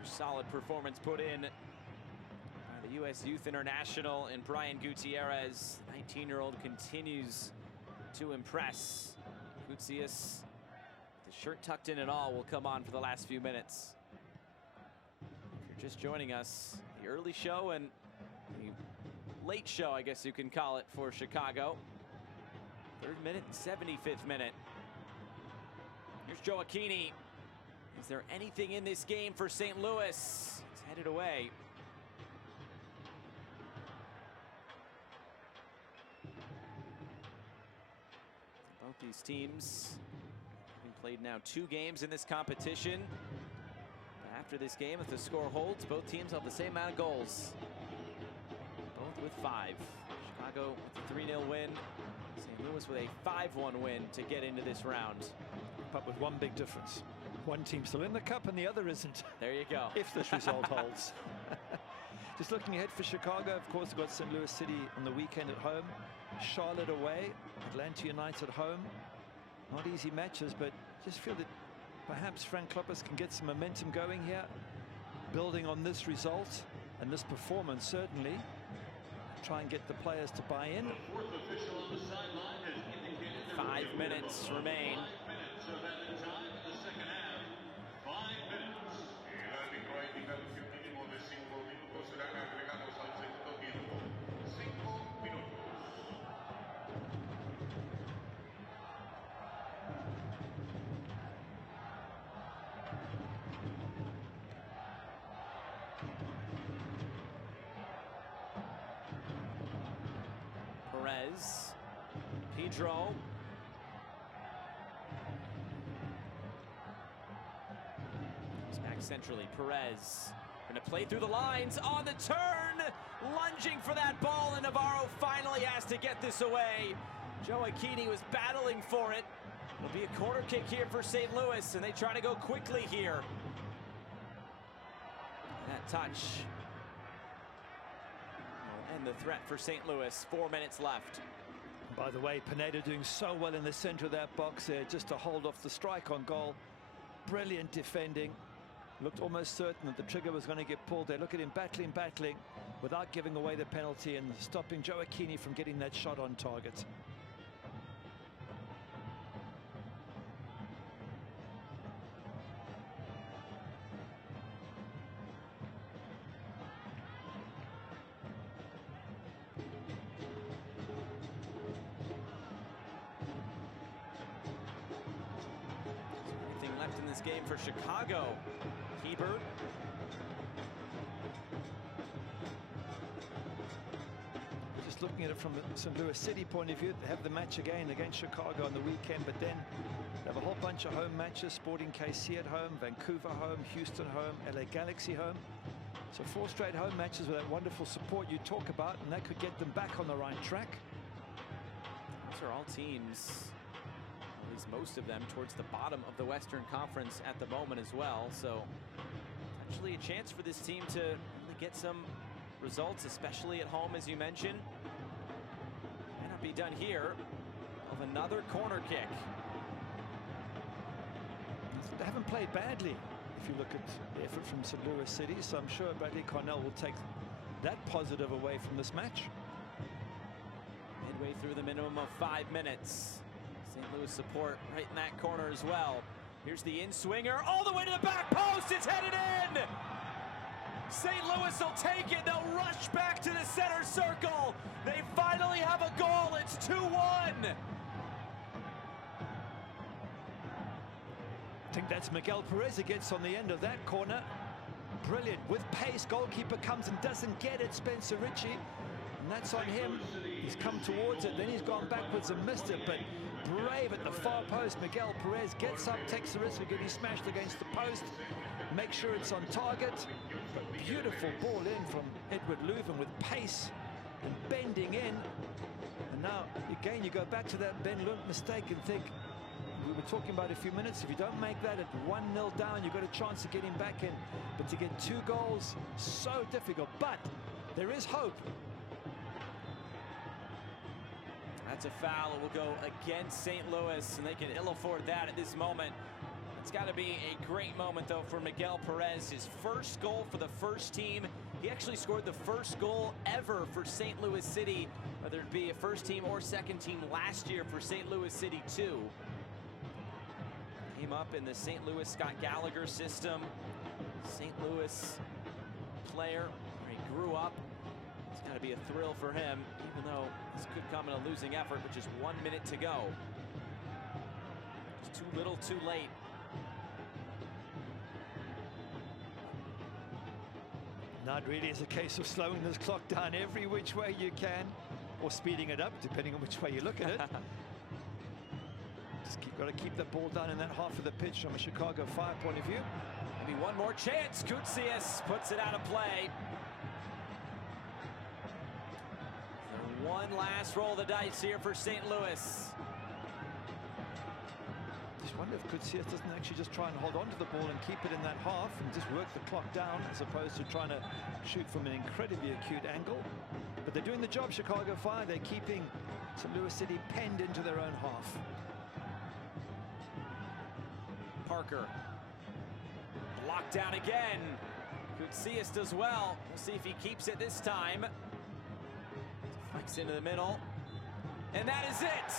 Solid performance put in by U.S. Youth International and Brian Gutierrez. 19-year-old continues to impress. Gutierrez, the shirt tucked in and all, will come on for the last few minutes. If you're just joining us, the early show and the late show, I guess you can call it, for Chicago. 3rd minute, 75th minute. Here's Gioacchini. Is there anything in this game for St. Louis? It's headed away. Both these teams having played now 2 games in this competition. After this game, if the score holds, both teams have the same amount of goals. Both with 5. Chicago with a 3-0 win. St. Louis with a 5-1 win to get into this round. But with one big difference. One team's still in the cup and the other isn't. There you go. If this result holds. Just looking ahead for Chicago, of course, they've got St. Louis City on the weekend at home. Charlotte away. Atlanta United at home. Not easy matches, but just feel that perhaps Frank Kloppers can get some momentum going here. Building on this result and this performance, certainly. Try and get the players to buy in. 5 minutes remain. 5 minutes of added time in the second half. 5 minutes. El árbitro ha indicado que un mínimo de 5 minutos serán agregados al segundo tiempo. 5 minutos. Perez, Pedro. He's back centrally. Perez going to play through the lines on the turn, lunging for that ball, and Navarro finally has to get this away. Gioacchini was battling for it. It'll be a corner kick here for St. Louis, and they try to go quickly here. That touch will end the threat for St. Louis. 4 minutes left. By the way, Pineda doing so well in the center of that box there just to hold off the strike on goal. Brilliant defending. Looked almost certain that the trigger was going to get pulled there. Look at him battling without giving away the penalty and stopping Gioacchini from getting that shot on target. Left in this game for Chicago. Hebert. Just looking at it from the St. Louis City point of view, they have the match again against Chicago on the weekend, but then they have a whole bunch of home matches. Sporting KC at home, Vancouver home, Houston home, LA Galaxy home. So 4 straight home matches with that wonderful support you talk about, and that could get them back on the right track. Those are all teams, at least most of them, towards the bottom of the Western Conference at the moment as well. So potentially a chance for this team to really get some results, especially at home, as you mentioned. May not be done here. Of another corner kick. They haven't played badly if you look at the effort from St. Louis City, so I'm sure Bradley Cornell will take that positive away from this match. Midway through the minimum of 5 minutes. St. Louis support right in that corner as well. Here's the in-swinger all the way to the back post. It's headed in. St. Louis will take it. They'll rush back to the center circle. They finally have a goal. It's 2-1. I think that's Miguel Perez who gets on the end of that corner. Brilliant. With pace, goalkeeper comes and doesn't get it, Spencer Ritchie. And that's on him. He's come towards it, then he's gone backwards and missed it, but brave at the far post. Miguel Perez gets up, takes the risk of getting smashed against the post, make sure it's on target. But beautiful ball in from Edward Leuven with pace and bending in. And now, again, you go back to that Ben Lund mistake and think, we were talking about a few minutes, if you don't make that at 1-0 down, you've got a chance of getting back in. But to get 2 goals, so difficult. But there is hope. That's a foul. It will go against St. Louis, and they can ill afford that at this moment. It's got to be a great moment, though, for Miguel Perez. His first goal for the first team He actually scored the first goal ever for St. Louis City, whether it be a first team or second team last year for St. Louis City too. Came up in the St. Louis Scott Gallagher system. St. Louis player where he grew up. It's got to be a thrill for him, even though this could come in a losing effort with just 1 minute to go. Just too little, too late. Not really. It's a case of slowing this clock down every which way you can, or speeding it up, depending on which way you look at it. Just got to keep the ball down in that half of the pitch from a Chicago Fire point of view. Maybe one more chance. Koutsias puts it out of play. So one last roll of the dice here for St. Louis. Just wonder if Koutsias doesn't actually just try and hold on to the ball and keep it in that half and just work the clock down, as opposed to trying to shoot from an incredibly acute angle. But they're doing the job, Chicago Fire. They're keeping St. Louis City penned into their own half. Parker blocked down again. Koutsias does well. We'll see if he keeps it this time. Flicks into the middle. And that is it.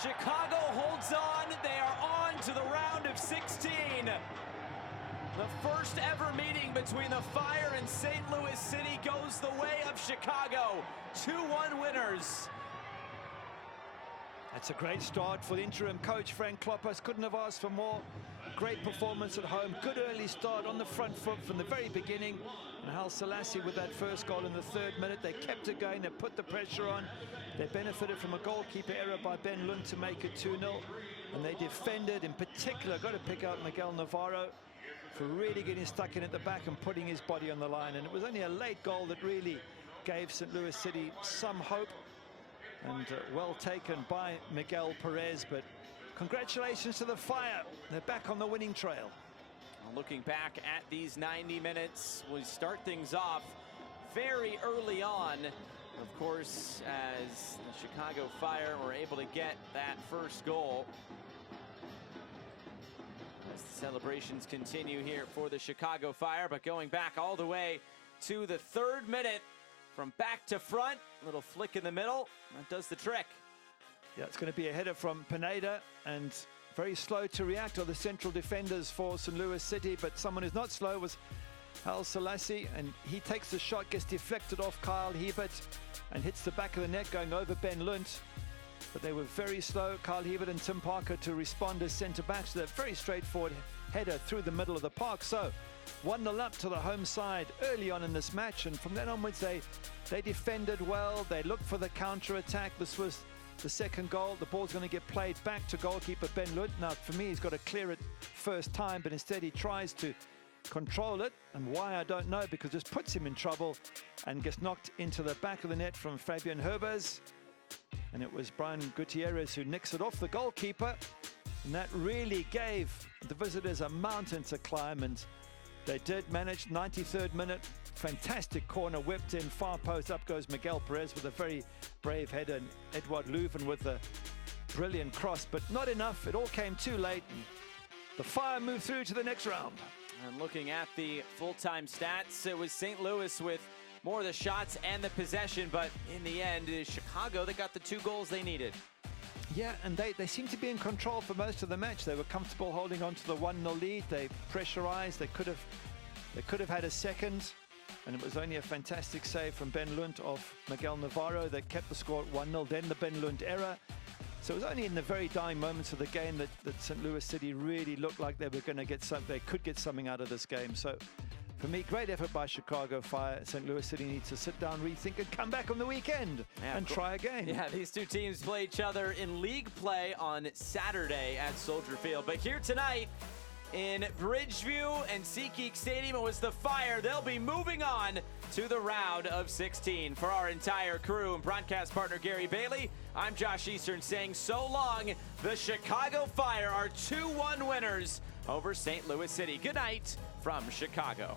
Chicago holds on. They are on to the round of 16. The first ever meeting between the Fire and St. Louis City goes the way of Chicago. 2-1 winners. That's a great start for the interim coach, Frank Kloppers. Couldn't have asked for more. Great performance at home. Good early start on the front foot from the very beginning. And Haile Selassie with that first goal in the 3rd minute. They kept it going. They put the pressure on. They benefited from a goalkeeper error by Ben Lund to make it 2-0. And they defended, in particular, got to pick out Miguel Navarro for really getting stuck in at the back and putting his body on the line. And it was only a late goal that really gave St. Louis City some hope. And well taken by Miguel Perez, but congratulations to the Fire. They're back on the winning trail. Looking back at these 90 minutes, we start things off very early on. Of course, as the Chicago Fire were able to get that first goal. As the celebrations continue here for the Chicago Fire, but going back all the way to the 3rd minute, from back to front, little flick in the middle, that does the trick. Yeah, it's going to be a header from Pineda, and very slow to react are the central defenders for St. Louis City, but someone who's not slow was Haile Selassie, and he takes the shot, gets deflected off Kyle Hebert, and hits the back of the net going over Ben Lund. But they were very slow, Kyle Hebert and Tim Parker, to respond as centre-backs. So they're very straightforward header through the middle of the park. So 1-0 up to the home side early on in this match, and from then onwards they defended well. They looked for the counter-attack. This was the second goal. The ball's going to get played back to goalkeeper Ben Lund. Now, for me, he's got to clear it first time, but instead he tries to control it. And why, I don't know, because it just puts him in trouble and gets knocked into the back of the net from Fabian Herbers. And it was Brian Gutierrez who nicks it off the goalkeeper. And that really gave the visitors a mountain to climb, and they did manage. 93rd minute, fantastic corner whipped in, far post. Up goes Miguel Perez with a very brave header, and Edouard Leuven with a brilliant cross, but not enough. It all came too late, and the Fire moved through to the next round. And looking at the full-time stats, it was St. Louis with more of the shots and the possession, but in the end, it is Chicago that got the 2 goals they needed. Yeah, and they seemed to be in control for most of the match. They were comfortable holding on to the 1-0 lead. They pressurized. They could have had a second, and it was only a fantastic save from Ben Lund off Miguel Navarro that kept the score at 1-0. Then the Ben Lund error. So it was only in the very dying moments of the game that St. Louis City really looked like they were going to get something. They could get something out of this game. So for me, great effort by Chicago Fire. St. Louis City needs to sit down, rethink, and come back on the weekend and try again. Yeah, these two teams play each other in league play on Saturday at Soldier Field. But here tonight in Bridgeview and SeatGeek Stadium, it was the Fire. They'll be moving on to the round of 16. For our entire crew and broadcast partner Gary Bailey, I'm Josh Eastern saying so long. The Chicago Fire are 2-1 winners over St. Louis City. Good night from Chicago.